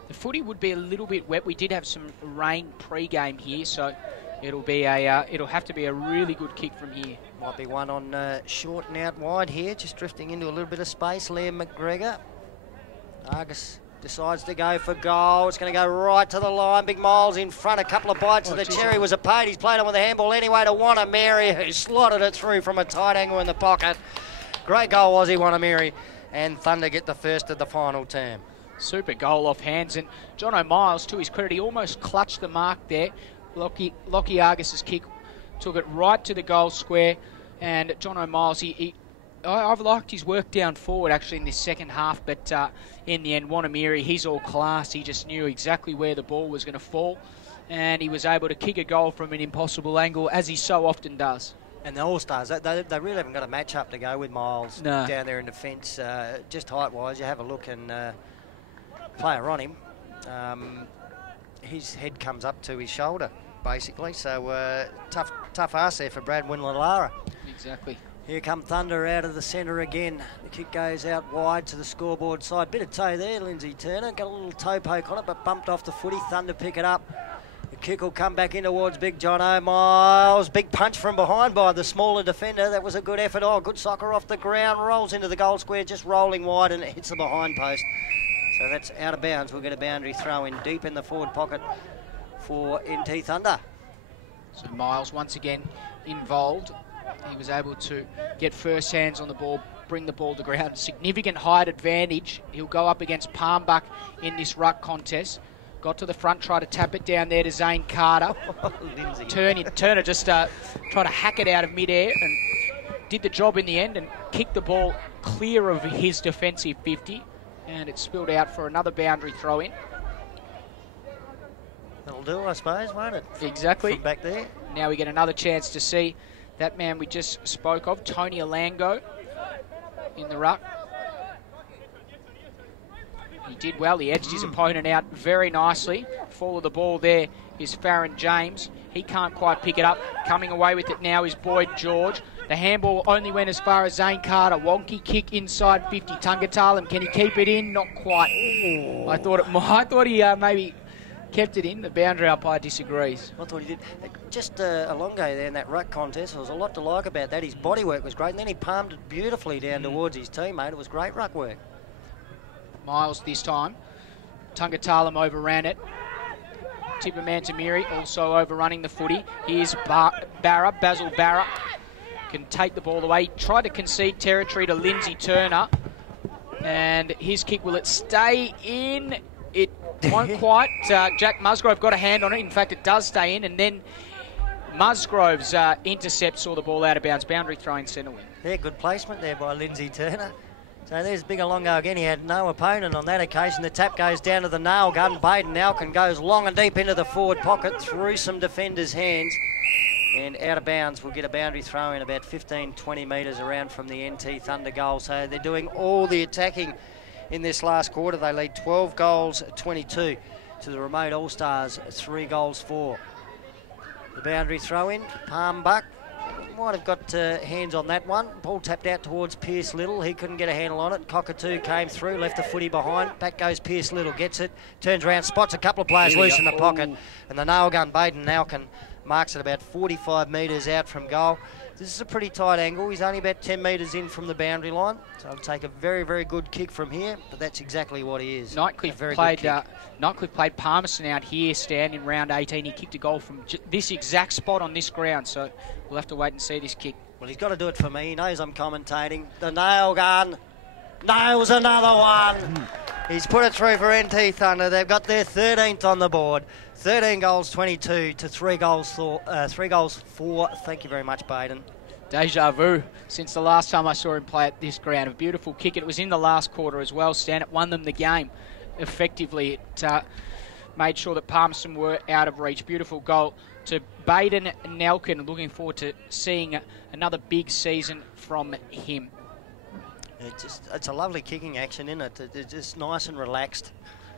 The footy would be a little bit wet. We did have some rain pre-game here, so it'll have to be a really good kick from here. Might be one on short and out wide here, just drifting into a little bit of space. Liam McGregor. Argus decides to go for goal. It's going to go right to the line. Big Miles in front. A couple of bites of the cherry was a paid. He's played on with the handball anyway to Wanamiri, who slotted it through from a tight angle in the pocket. Great goal, Aussie Wanamiri. And Thunder get the first of the final term. Super goal off hands. And John O'Miles, to his credit, he almost clutched the mark there. Lockie Argus's kick took it right to the goal square. And John O'Miles, I've liked his work down forward actually in this second half, but in the end, Wanamiri, he's all class. He just knew exactly where the ball was going to fall, and he was able to kick a goal from an impossible angle, as he so often does. And the All-Stars, they really haven't got a match-up to go with Miles down there in defence. Just height-wise, you have a look, and player on him, his head comes up to his shoulder, basically. So tough ass there for Brad Winlalara. Exactly. Here come Thunder out of the centre again. The kick goes out wide to the scoreboard side. Bit of toe there, Lindsay Turner. Got a little toe poke on it, but bumped off the footy. Thunder pick it up. The kick will come back in towards Big John O'Miles. Big punch from behind by the smaller defender. That was a good effort. Oh, good soccer off the ground. Rolls into the goal square, just rolling wide, and it hits the behind post. So that's out of bounds. We'll get a boundary throw in deep in the forward pocket for NT Thunder. So Miles once again involved. He was able to get first hands on the ball, bring the ball to ground. Significant height advantage. He'll go up against Palmbach in this ruck contest. Got to the front, try to tap it down there to Zane Carter. Turner just tried to hack it out of midair and did the job in the end and kicked the ball clear of his defensive 50. And it spilled out for another boundary throw in. That'll do, I suppose, won't it? Exactly. From back there. Now we get another chance to see that man we just spoke of, Tony Alango, in the ruck. He did well. He edged his opponent out very nicely. Fall of the ball there is Farron James. He can't quite pick it up. Coming away with it now is Boyd George. The handball only went as far as Zane Carter. Wonky kick inside 50. Tungatalum, can he keep it in? Not quite. Ooh. I thought he maybe kept it in. The boundary umpire disagrees. I thought he did. Just Alongo there in that ruck contest, there was a lot to like about that. His body work was great, and then he palmed it beautifully down towards his teammate. It was great ruck work. Miles this time. Tungatalum overran it. Tippermantamiri also overrunning the footy. Here's Basil Barra. Can take the ball away. Tried to concede territory to Lindsay Turner. And his kick, will it stay in? It won't quite. Jack Musgrove got a hand on it. In fact, it does stay in. And then Musgrove's intercept saw the ball out of bounds. Boundary throw in centre wing. Yeah, good placement there by Lindsay Turner. So there's Big Alongo again. He had no opponent on that occasion. The tap goes down to the nail gun. Baden Alkin goes long and deep into the forward pocket through some defenders' hands. And out of bounds, we'll get a boundary throw in about 15, 20 metres around from the NT Thunder goal. So they're doing all the attacking in this last quarter. They lead 12 goals, 22 to the Remote All-Stars, 3 goals, 4. The boundary throw in, Palmbach. Might have got hands on that one. Ball tapped out towards Pierce Little. He couldn't get a handle on it. Cockatoo came through, left the footy behind. Back goes Pierce Little, gets it, turns around, spots a couple of players loose in the pocket. And the nail gun, Baden Alkin, marks it about 45 metres out from goal. This is a pretty tight angle. He's only about 10 metres in from the boundary line. So I'll take a very, very good kick from here, but that's exactly what he is. Nightcliffe played Palmerston out here, Stan, in round 18. He kicked a goal from this exact spot on this ground, so we'll have to wait and see this kick. Well, he's got to do it for me. He knows I'm commentating. The nail gun nails another one. He's put it through for NT Thunder. They've got their 13th on the board. 13 goals, 22 to 3 goals, 4. Thank you very much, Baden. Deja vu since the last time I saw him play at this ground. A beautiful kick. It was in the last quarter as well, Stan. It won them the game effectively. It made sure that Palmerston were out of reach. Beautiful goal to Baden Nelkin. Looking forward to seeing another big season from him. It's a lovely kicking action, isn't it? It's just nice and relaxed.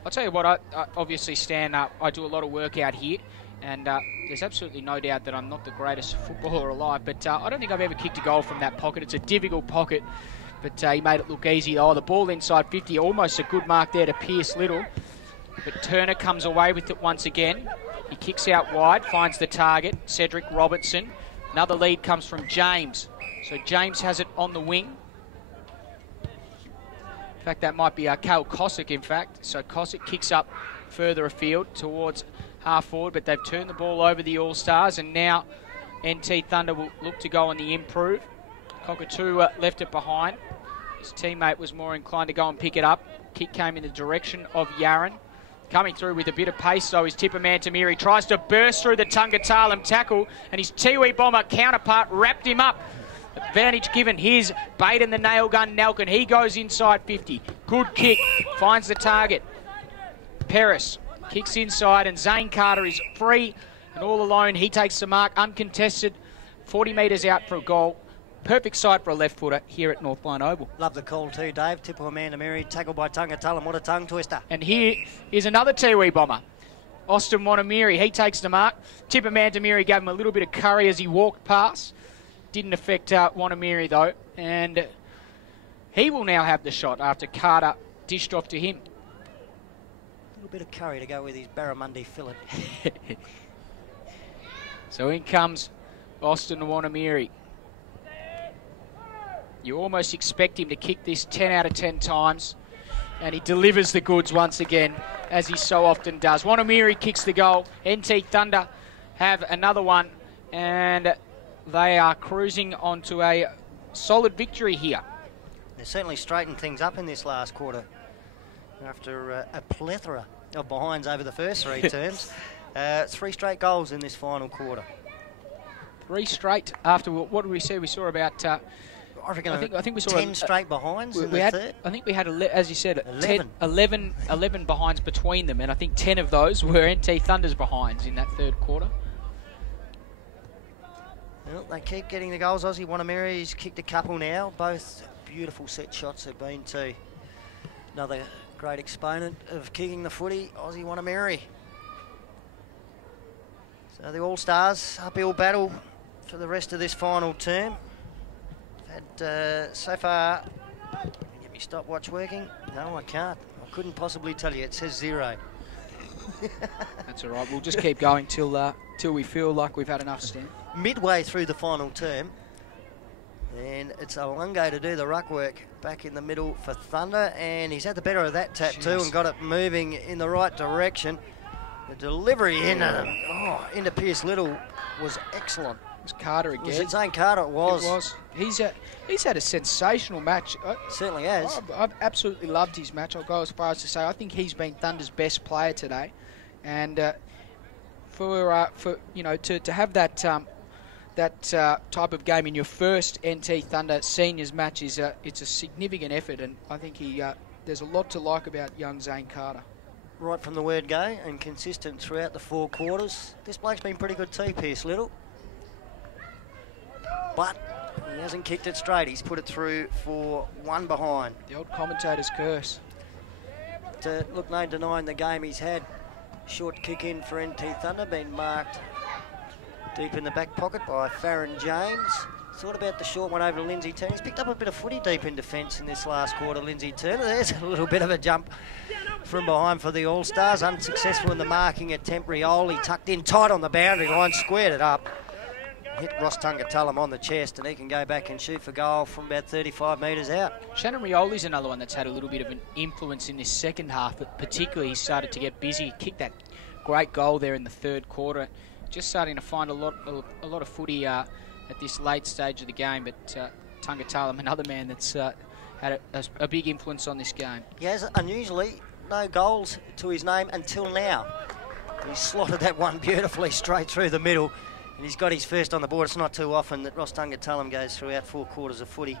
I'll tell you what, I obviously, Stan, I do a lot of work out here, and there's absolutely no doubt that I'm not the greatest footballer alive, but I don't think I've ever kicked a goal from that pocket. It's a difficult pocket, but he made it look easy. Oh, the ball inside 50, almost a good mark there to Pierce Little, but Turner comes away with it once again. He kicks out wide, finds the target, Cedric Robertson. Another lead comes from James. So James has it on the wing. In fact, that might be Cale Cossack, in fact. So Cossack kicks up further afield towards half forward, but they've turned the ball over the All-Stars, and now NT Thunder will look to go on the improve. Cockatoo left it behind. His teammate was more inclined to go and pick it up. Kick came in the direction of Yaron. Coming through with a bit of pace, though, is Tippermantamiri. Tries to burst through the Tungatalum tackle, and his Tiwi Bomber counterpart wrapped him up. Advantage given. Here's Baden the nail gun Nelkin. He goes inside 50. Good kick. Finds the target. Paris kicks inside, and Zane Carter is free and all alone. He takes the mark uncontested. 40 metres out for a goal. perfect site for a left footer here at Northline Oval. Love the call too, Dave. Tip of Amanda Mary, tackled by Tungatulum. What a tongue twister. And here is another Tiwi bomber. Austin Wanamiri, he takes the mark. Tipper Mantamiri gave him a little bit of curry as he walked past. Didn't affect Wanamiri though. And he will now have the shot after Carter dished off to him. A little bit of curry to go with his barramundi fillet. So in comes Austin Wanamiri. You almost expect him to kick this 10 out of 10 times. And he delivers the goods once again, as he so often does. Wanamiri kicks the goal. NT Thunder have another one, and they are cruising onto a solid victory here. They certainly straightened things up in this last quarter after a plethora of behinds over the first 3 terms. 3 straight goals in this final quarter. 3 straight after, what did we see? We saw about... I think we saw 10 straight behinds in the third. I think we had, as you said, 11 behinds between them, and I think 10 of those were NT Thunder's behinds in that third quarter. Well, they keep getting the goals. Aussie Wanamiri's kicked a couple now. Both beautiful set shots have been to another great exponent of kicking the footy, Aussie Wanamiri. So the All-Stars, uphill battle for the rest of this final term. So far, get me stopwatch working? No, I can't. I couldn't possibly tell you. It says 0. That's all right. We'll just keep going till we feel like we've had enough, Stan. Midway through the final term, and it's Alungo to do the ruck work back in the middle for Thunder, and he's had the better of that tattoo and got it moving in the right direction. The delivery into Pierce Little was excellent. It was Carter again. Was it Zane Carter? It was. It was. He's had a sensational match. Certainly has. I've absolutely loved his match. I'll go as far as to say I think he's been Thunder's best player today, and for you know to have that type of game in your first NT Thunder seniors match is it's a significant effort, and I think there's a lot to like about young Zane Carter. Right from the word go, and consistent throughout the 4 quarters. This bloke's been pretty good too, Pierce Little. But he hasn't kicked it straight. He's put it through for 1 behind. The old commentator's curse. Look, no denying the game he's had. Short kick in for NT Thunder, been marked deep in the back pocket by Farron James. Thought about the short one over to Lindsay Turner. He's picked up a bit of footy deep in defence in this last quarter, Lindsay Turner. There's a little bit of a jump from behind for the All-Stars. Unsuccessful in the marking attempt. Rioli tucked in tight on the boundary line, squared it up. Hit Ross Tungatulum on the chest, and he can go back and shoot for goal from about 35 metres out. Shannon Rioli's another one that's had a little bit of an influence in this second half, but particularly he started to get busy. He kicked that great goal there in the third quarter. Just starting to find a lot of footy at this late stage of the game, but Tungatulum, another man that's had a big influence on this game. He has unusually no goals to his name until now. He slotted that one beautifully straight through the middle. And he's got his first on the board. It's not too often that Ross Tungatulum goes throughout 4 quarters of footy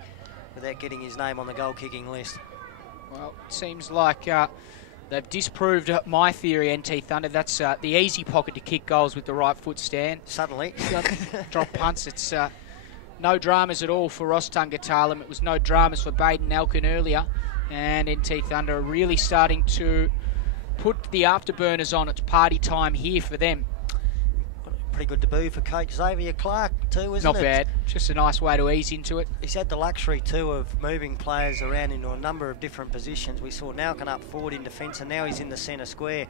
without getting his name on the goal-kicking list. Well, it seems like they've disproved my theory, NT Thunder. That's the easy pocket to kick goals with the right foot, Stan. Suddenly. Drop punts. It's no dramas at all for Ross Tungatulum. It was no dramas for Baden Elkin earlier. And NT Thunder are really starting to put the afterburners on. It's party time here for them. Pretty good debut for Coach Xavier Clark too, isn't it? Not bad. Just a nice way to ease into it. He's had the luxury too of moving players around into a number of different positions. We saw Nalkin up forward in defence, and now he's in the centre square.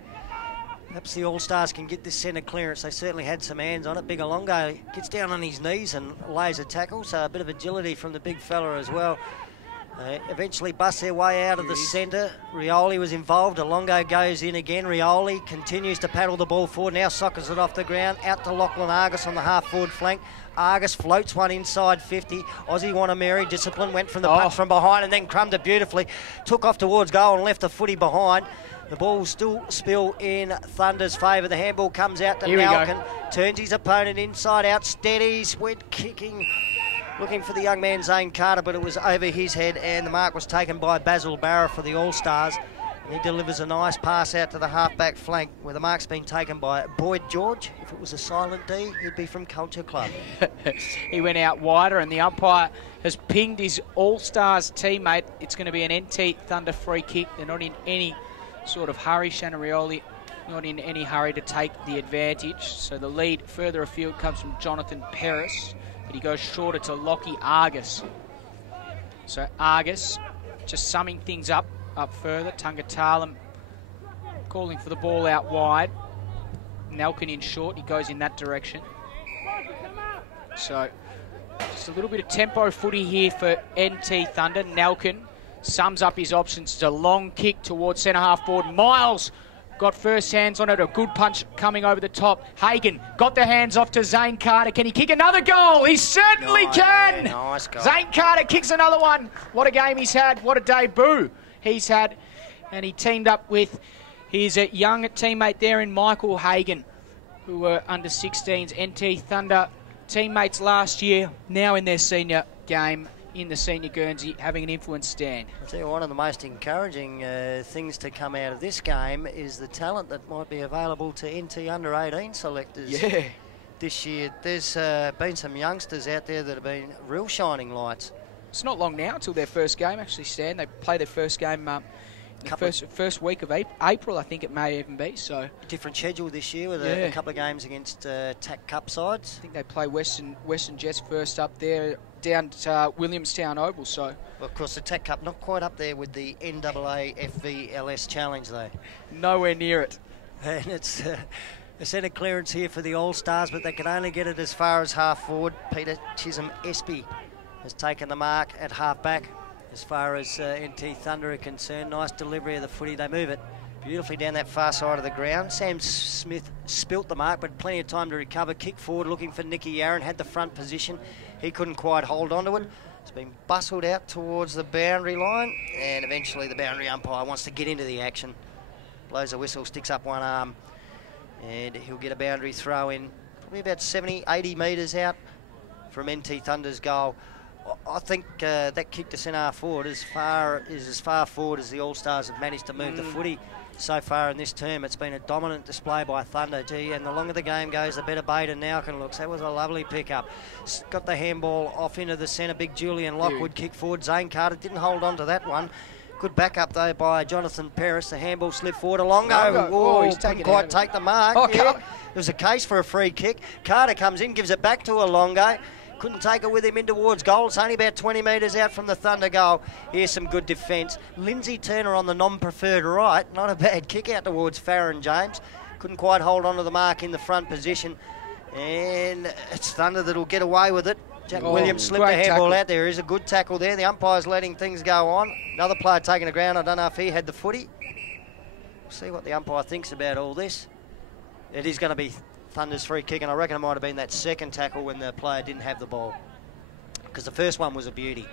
Perhaps the All-Stars can get this centre clearance. They certainly had some hands on it. Big Alongo gets down on his knees and lays a tackle, so a bit of agility from the big fella as well. Eventually bust their way out of the centre. Rioli was involved. Alongo goes in again. Rioli continues to paddle the ball forward. Now sockers it off the ground. Out to Lachlan Argus on the half-forward flank. Argus floats one inside 50. Aussie Wanamiri, discipline, went from the punch from behind and then crumbed it beautifully. Took off towards goal and left the footy behind. The ball still spill in Thunder's favour. The handball comes out to Nalkin. Turns his opponent inside out. Steadies. Went kicking. Looking for the young man Zane Carter, but it was over his head, and the mark was taken by Basil Barra for the All-Stars. He delivers a nice pass out to the half-back flank where the mark's been taken by Boyd George. If it was a silent D, he'd be from Culture Club. He went out wider and the umpire has pinged his All-Stars teammate. It's going to be an NT Thunder free kick. They're not in any sort of hurry. Shannon Rioli not in any hurry to take the advantage. So the lead further afield comes from Jonathan Paris, but he goes shorter to Lockie Argus. So Argus just summing things up further. Tungatalum calling for the ball out wide. Nelkin in short, he goes in that direction. So just a little bit of tempo footy here for NT Thunder. Nelkin sums up his options. It's a long kick towards centre half forward. Miles got first hands on it. A good punch coming over the top. Hagan got the hands off to Zane Carter. Can he kick another goal? He certainly can. Yeah, nice goal. Zane Carter kicks another one. What a game he's had. What a debut he's had. And he teamed up with his young teammate there in Michael Hagan, who were under 16s NT Thunder teammates last year, now in their senior game in the senior Guernsey, having an influence stand. I'll tell you, one of the most encouraging things to come out of this game is the talent that might be available to NT under-18 selectors this year. There's been some youngsters out there that have been real shining lights. It's not long now until their first game, actually, Stan. They play their first game the first week of April, I think it may even be. So different schedule this year with a couple of games against TAC Cup sides. I think they play Western Jets first up there, down to Williamstown Oval. So, well, of course, the TAC Cup not quite up there with the NAAFVLS challenge, though. Nowhere near it. And it's a centre clearance here for the All-Stars, but they can only get it as far as half forward. Peter Chisholm-Espy has taken the mark at half back. As far as NT Thunder are concerned, nice delivery of the footy. They move it beautifully down that far side of the ground. Sam Smith spilt the mark, but plenty of time to recover. Kick forward, looking for Nicky Yaron. Had the front position. He couldn't quite hold onto it. It's been bustled out towards the boundary line, and eventually the boundary umpire wants to get into the action. Blows a whistle, sticks up one arm, and he'll get a boundary throw in, probably about 70, 80 metres out from NT Thunder's goal. I think that kick to centre half forward is as far forward as the All-Stars have managed to move the footy so far in this term. It's been a dominant display by Thunder, and the longer the game goes, the better Baden Nowkin looks. That was a lovely pickup. Got the handball off into the centre. Big Julian Lockwood kick forward. Zane Carter didn't hold on to that one. Good backup though by Jonathan Paris. The handball slipped forward. Alongo, he's couldn't quite take the mark. There was a case for a free kick. Carter comes in, gives it back to Alongo. Couldn't take it with him in towards goal. It's only about 20 metres out from the Thunder goal. Here's some good defence. Lindsay Turner on the non-preferred right. Not a bad kick out towards Farron James. Couldn't quite hold on to the mark in the front position. And it's Thunder that'll get away with it. Jack Williams slipped the handball out. There is a good tackle there. The umpire's letting things go on. Another player taking the ground. I don't know if he had the footy. We'll see what the umpire thinks about all this. It is going to be Thunder's free kick, and I reckon it might have been that second tackle when the player didn't have the ball, because the first one was a beauty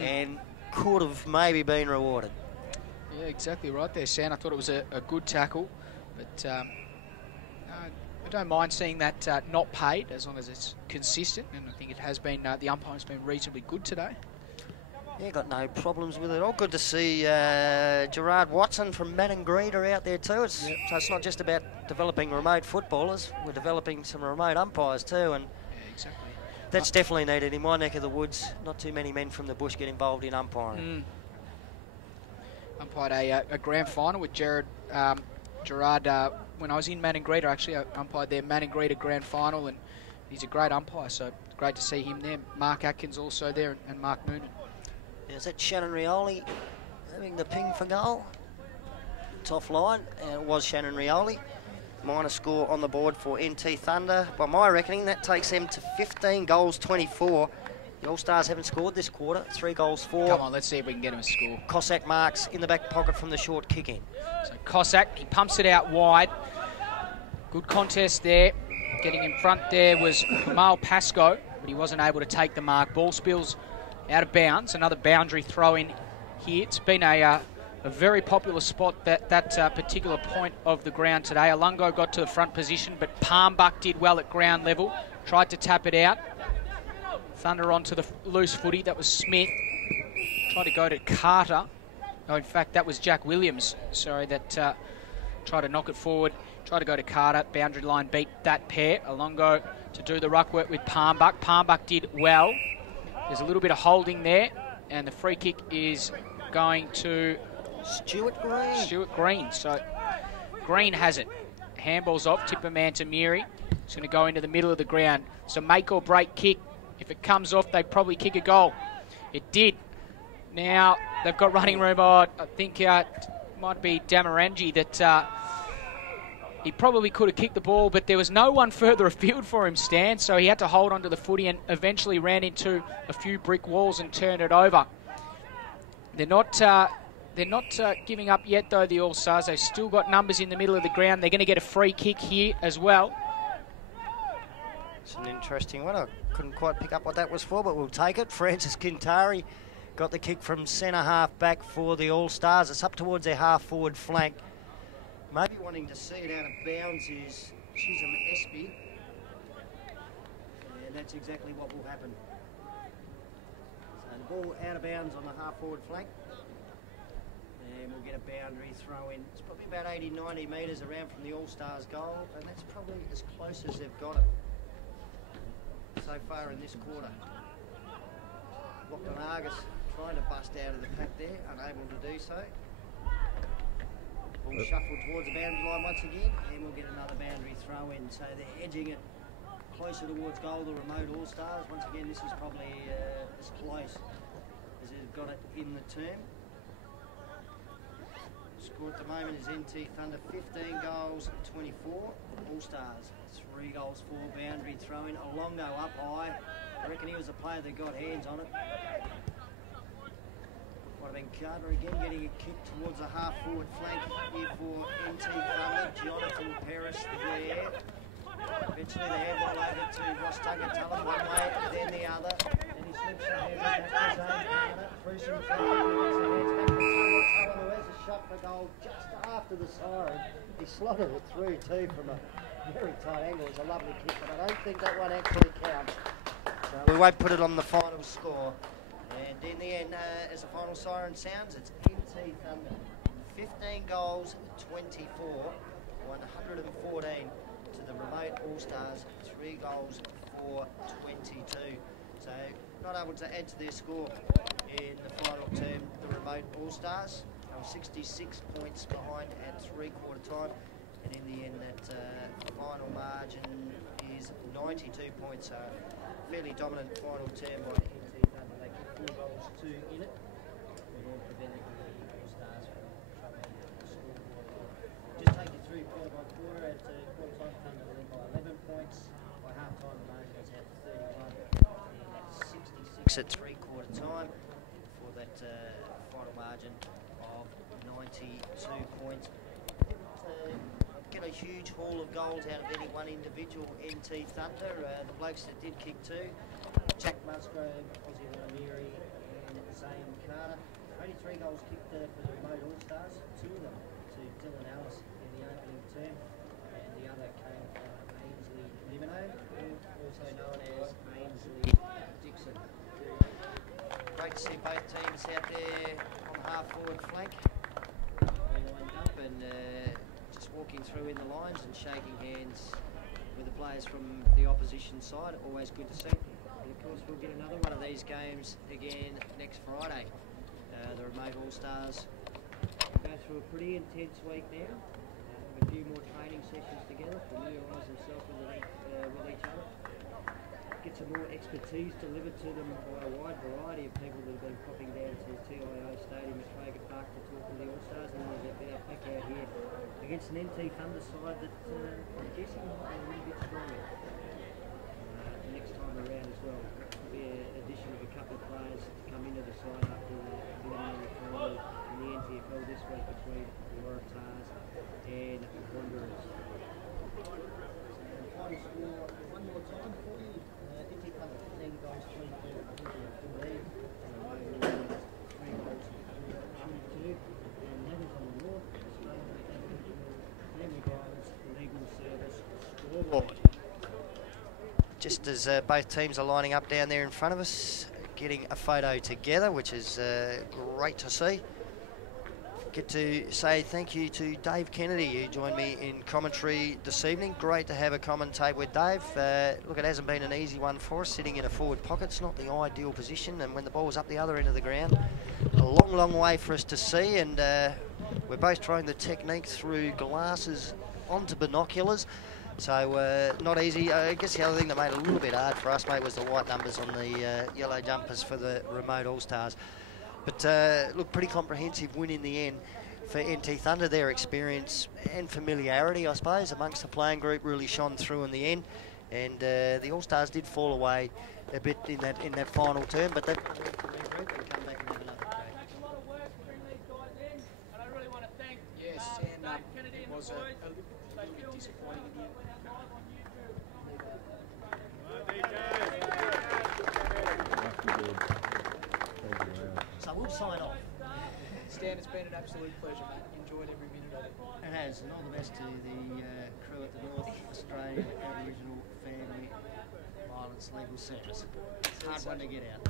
and could have maybe been rewarded. Yeah, exactly right there, Sam. I thought it was a good tackle, but I don't mind seeing that not paid as long as it's consistent, and I think it has been. The umpire's been reasonably good today. Yeah, got no problems with it all. Good to see Gerard Watson from Maningrida out there too. So it's not just about developing remote footballers. We're developing some remote umpires too, and exactly. That's definitely needed in my neck of the woods. Not too many men from the bush get involved in umpiring. Umpired a grand final with Gerard when I was in Maningrida. Actually, I umpired their Maningrida grand final, and he's a great umpire, so great to see him there. Mark Atkins also there, and Mark Noonan. Is that Shannon Rioli having the ping for goal? Top line, and it was Shannon Rioli. Minor score on the board for NT Thunder. By my reckoning, that takes them to 15 goals, 24. The All-Stars haven't scored this quarter. 3 goals, 4. Come on, let's see if we can get him a score. Cossack marks in the back pocket from the short kick in. So Cossack, he pumps it out wide. Good contest there. Getting in front there was Kamal Pascoe, but he wasn't able to take the mark. Ball spills out of bounds. Another boundary throw in here. It's been a very popular spot, that particular point of the ground today. Alungo got to the front position, but Palmbuck did well at ground level. Tried to tap it out. Thunder onto the loose footy. That was Smith. Tried to go to Carter. Oh, in fact, that was Jack Williams, sorry, that tried to knock it forward, tried to go to Carter, boundary line, beat that pair. Alongo to do the ruck work with Palmbuck. Palmbuck did well. There's a little bit of holding there, and the free kick is going to Stuart Green. So Green has it. Handball's off, tipper man to Miri. It's going to go into the middle of the ground. So make or break kick. If it comes off, they probably kick a goal. It did. Now they've got running room. I think it might be Damarangi that he probably could have kicked the ball, but there was no one further afield for him, Stan, so he had to hold onto the footy and eventually ran into a few brick walls and turned it over. They're not giving up yet, though, the All-Stars. They've still got numbers in the middle of the ground. They're going to get a free kick here as well. It's an interesting one. I couldn't quite pick up what that was for, but we'll take it. Francis Quintari got the kick from centre half back for the All-Stars. It's up towards their half-forward flank. Maybe wanting to see it out of bounds is Chisholm Espy. And that's exactly what will happen. So the ball out of bounds on the half-forward flank. And we'll get a boundary throw in. It's probably about 80, 90 metres around from the All-Stars goal. And that's probably as close as they've got it so far in this quarter. Lachlan Argus trying to bust out of the pack there, unable to do so. Ball shuffled towards the boundary line once again, and we'll get another boundary throw in. So they're edging it closer towards goal, the remote All-Stars. Once again, this is probably as close as they've got it in the term. Score at the moment is NT Thunder 15 goals, 24. All-Stars 3 goals, 4 boundary throw in. Alongo up high. I reckon he was the player that got hands on it. Might have been Carter again getting a kick towards the half-forward flank here for NT Thunder. Jonathan Paris there. Eventually the handball over to Ross Tungatullen one way, then the other. And he slips the head back to his own corner. Through some front, he gets the hands back to Tungatullen, who has a shot for goal just after the siren. He slotted it through too from a very tight angle. It's a lovely kick, but I don't think that one actually counts. So we won't put it on the final score. And in the end, as the final siren sounds, it's NT Thunder. 15 goals, 24, 114 to the remote All-Stars, 3 goals for 22. So not able to add to their score in the final term, the remote All-Stars. 66 points behind at 3/4 time. And in the end, that final margin is 92 points. So fairly dominant final term by NT Thunder. They kicked 4 goals, 2 in it. And all prevented the All-Stars from troubling the scoreboard. Just take you through quarter by quarter. At quarter time, Thunder led by 11 points. By half time, the margin goes out to 31. And at 66 at 3/4 time for that final margin of 92 points. Get a huge haul of goals out of any one individual NT Thunder. The blokes that did kick 2, Jack Musgrove, Ozzy Ramiri and Zane Carter. Only 3 goals kicked for the remote All-Stars, 2 of them to Dylan Ellis in the opening term, and the other came from Ainsley Limino, also known as Ainsley Dixon. Great to see both teams out there on the half-forward flank. They lined up and just walking through in the lines and shaking hands with the players from the opposition side. Always good to see. And of course, we'll get another one of these games again next Friday. The remote All-Stars go through a pretty intense week now. Have a few more training sessions together, familiarise themselves with each other. Get some more expertise delivered to them by a wide variety of people that have been popping down to TIO Stadium at Traeger Park to talk to the All-Stars, and then they'll get back out here against an NT Thunder side that I'm guessing might be a little bit stronger next time around as well. There'll be an addition of a couple of players to come into the side after the eliminated final in the NTFL this week between the Waratahs and Wanderers. So the final score one more time for you. NT Thunder 15 goals, 24, 114. And the Remote All-Stars 3 goals, 22. And that is on the North Australian Aboriginal Family Violence Legal Service scoreboard. Just as both teams are lining up down there in front of us, getting a photo together, which is great to see. get to say thank you to Dave Kennedy, who joined me in commentary this evening. Great to have a commentate with Dave. Look, it hasn't been an easy one for us, sitting in a forward pocket. It's not the ideal position, and when the ball was up the other end of the ground, a long, long way for us to see, and we're both trying the technique through glasses onto binoculars. So not easy. I guess the other thing that made it a little bit hard for us, mate, was the white numbers on the yellow jumpers for the remote All-Stars. But look, pretty comprehensive win in the end for NT Thunder. Their experience and familiarity, I suppose, amongst the playing group really shone through in the end. And the All-Stars did fall away a bit in that final term, but they come back and have another crack. Yes, and it was a little bit disappointing in the end. So we'll sign off. Stan, it's been an absolute pleasure, mate. Enjoyed every minute of it. It has, and all the best to the crew at the North Australian Aboriginal Family Violence Legal Service. It's a hard one to get out.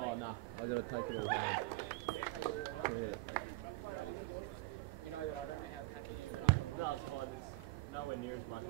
Oh, nah, I gotta take it all home. Yeah. You know that I don't know how happy you are. No, it's fine. It's nowhere near as much as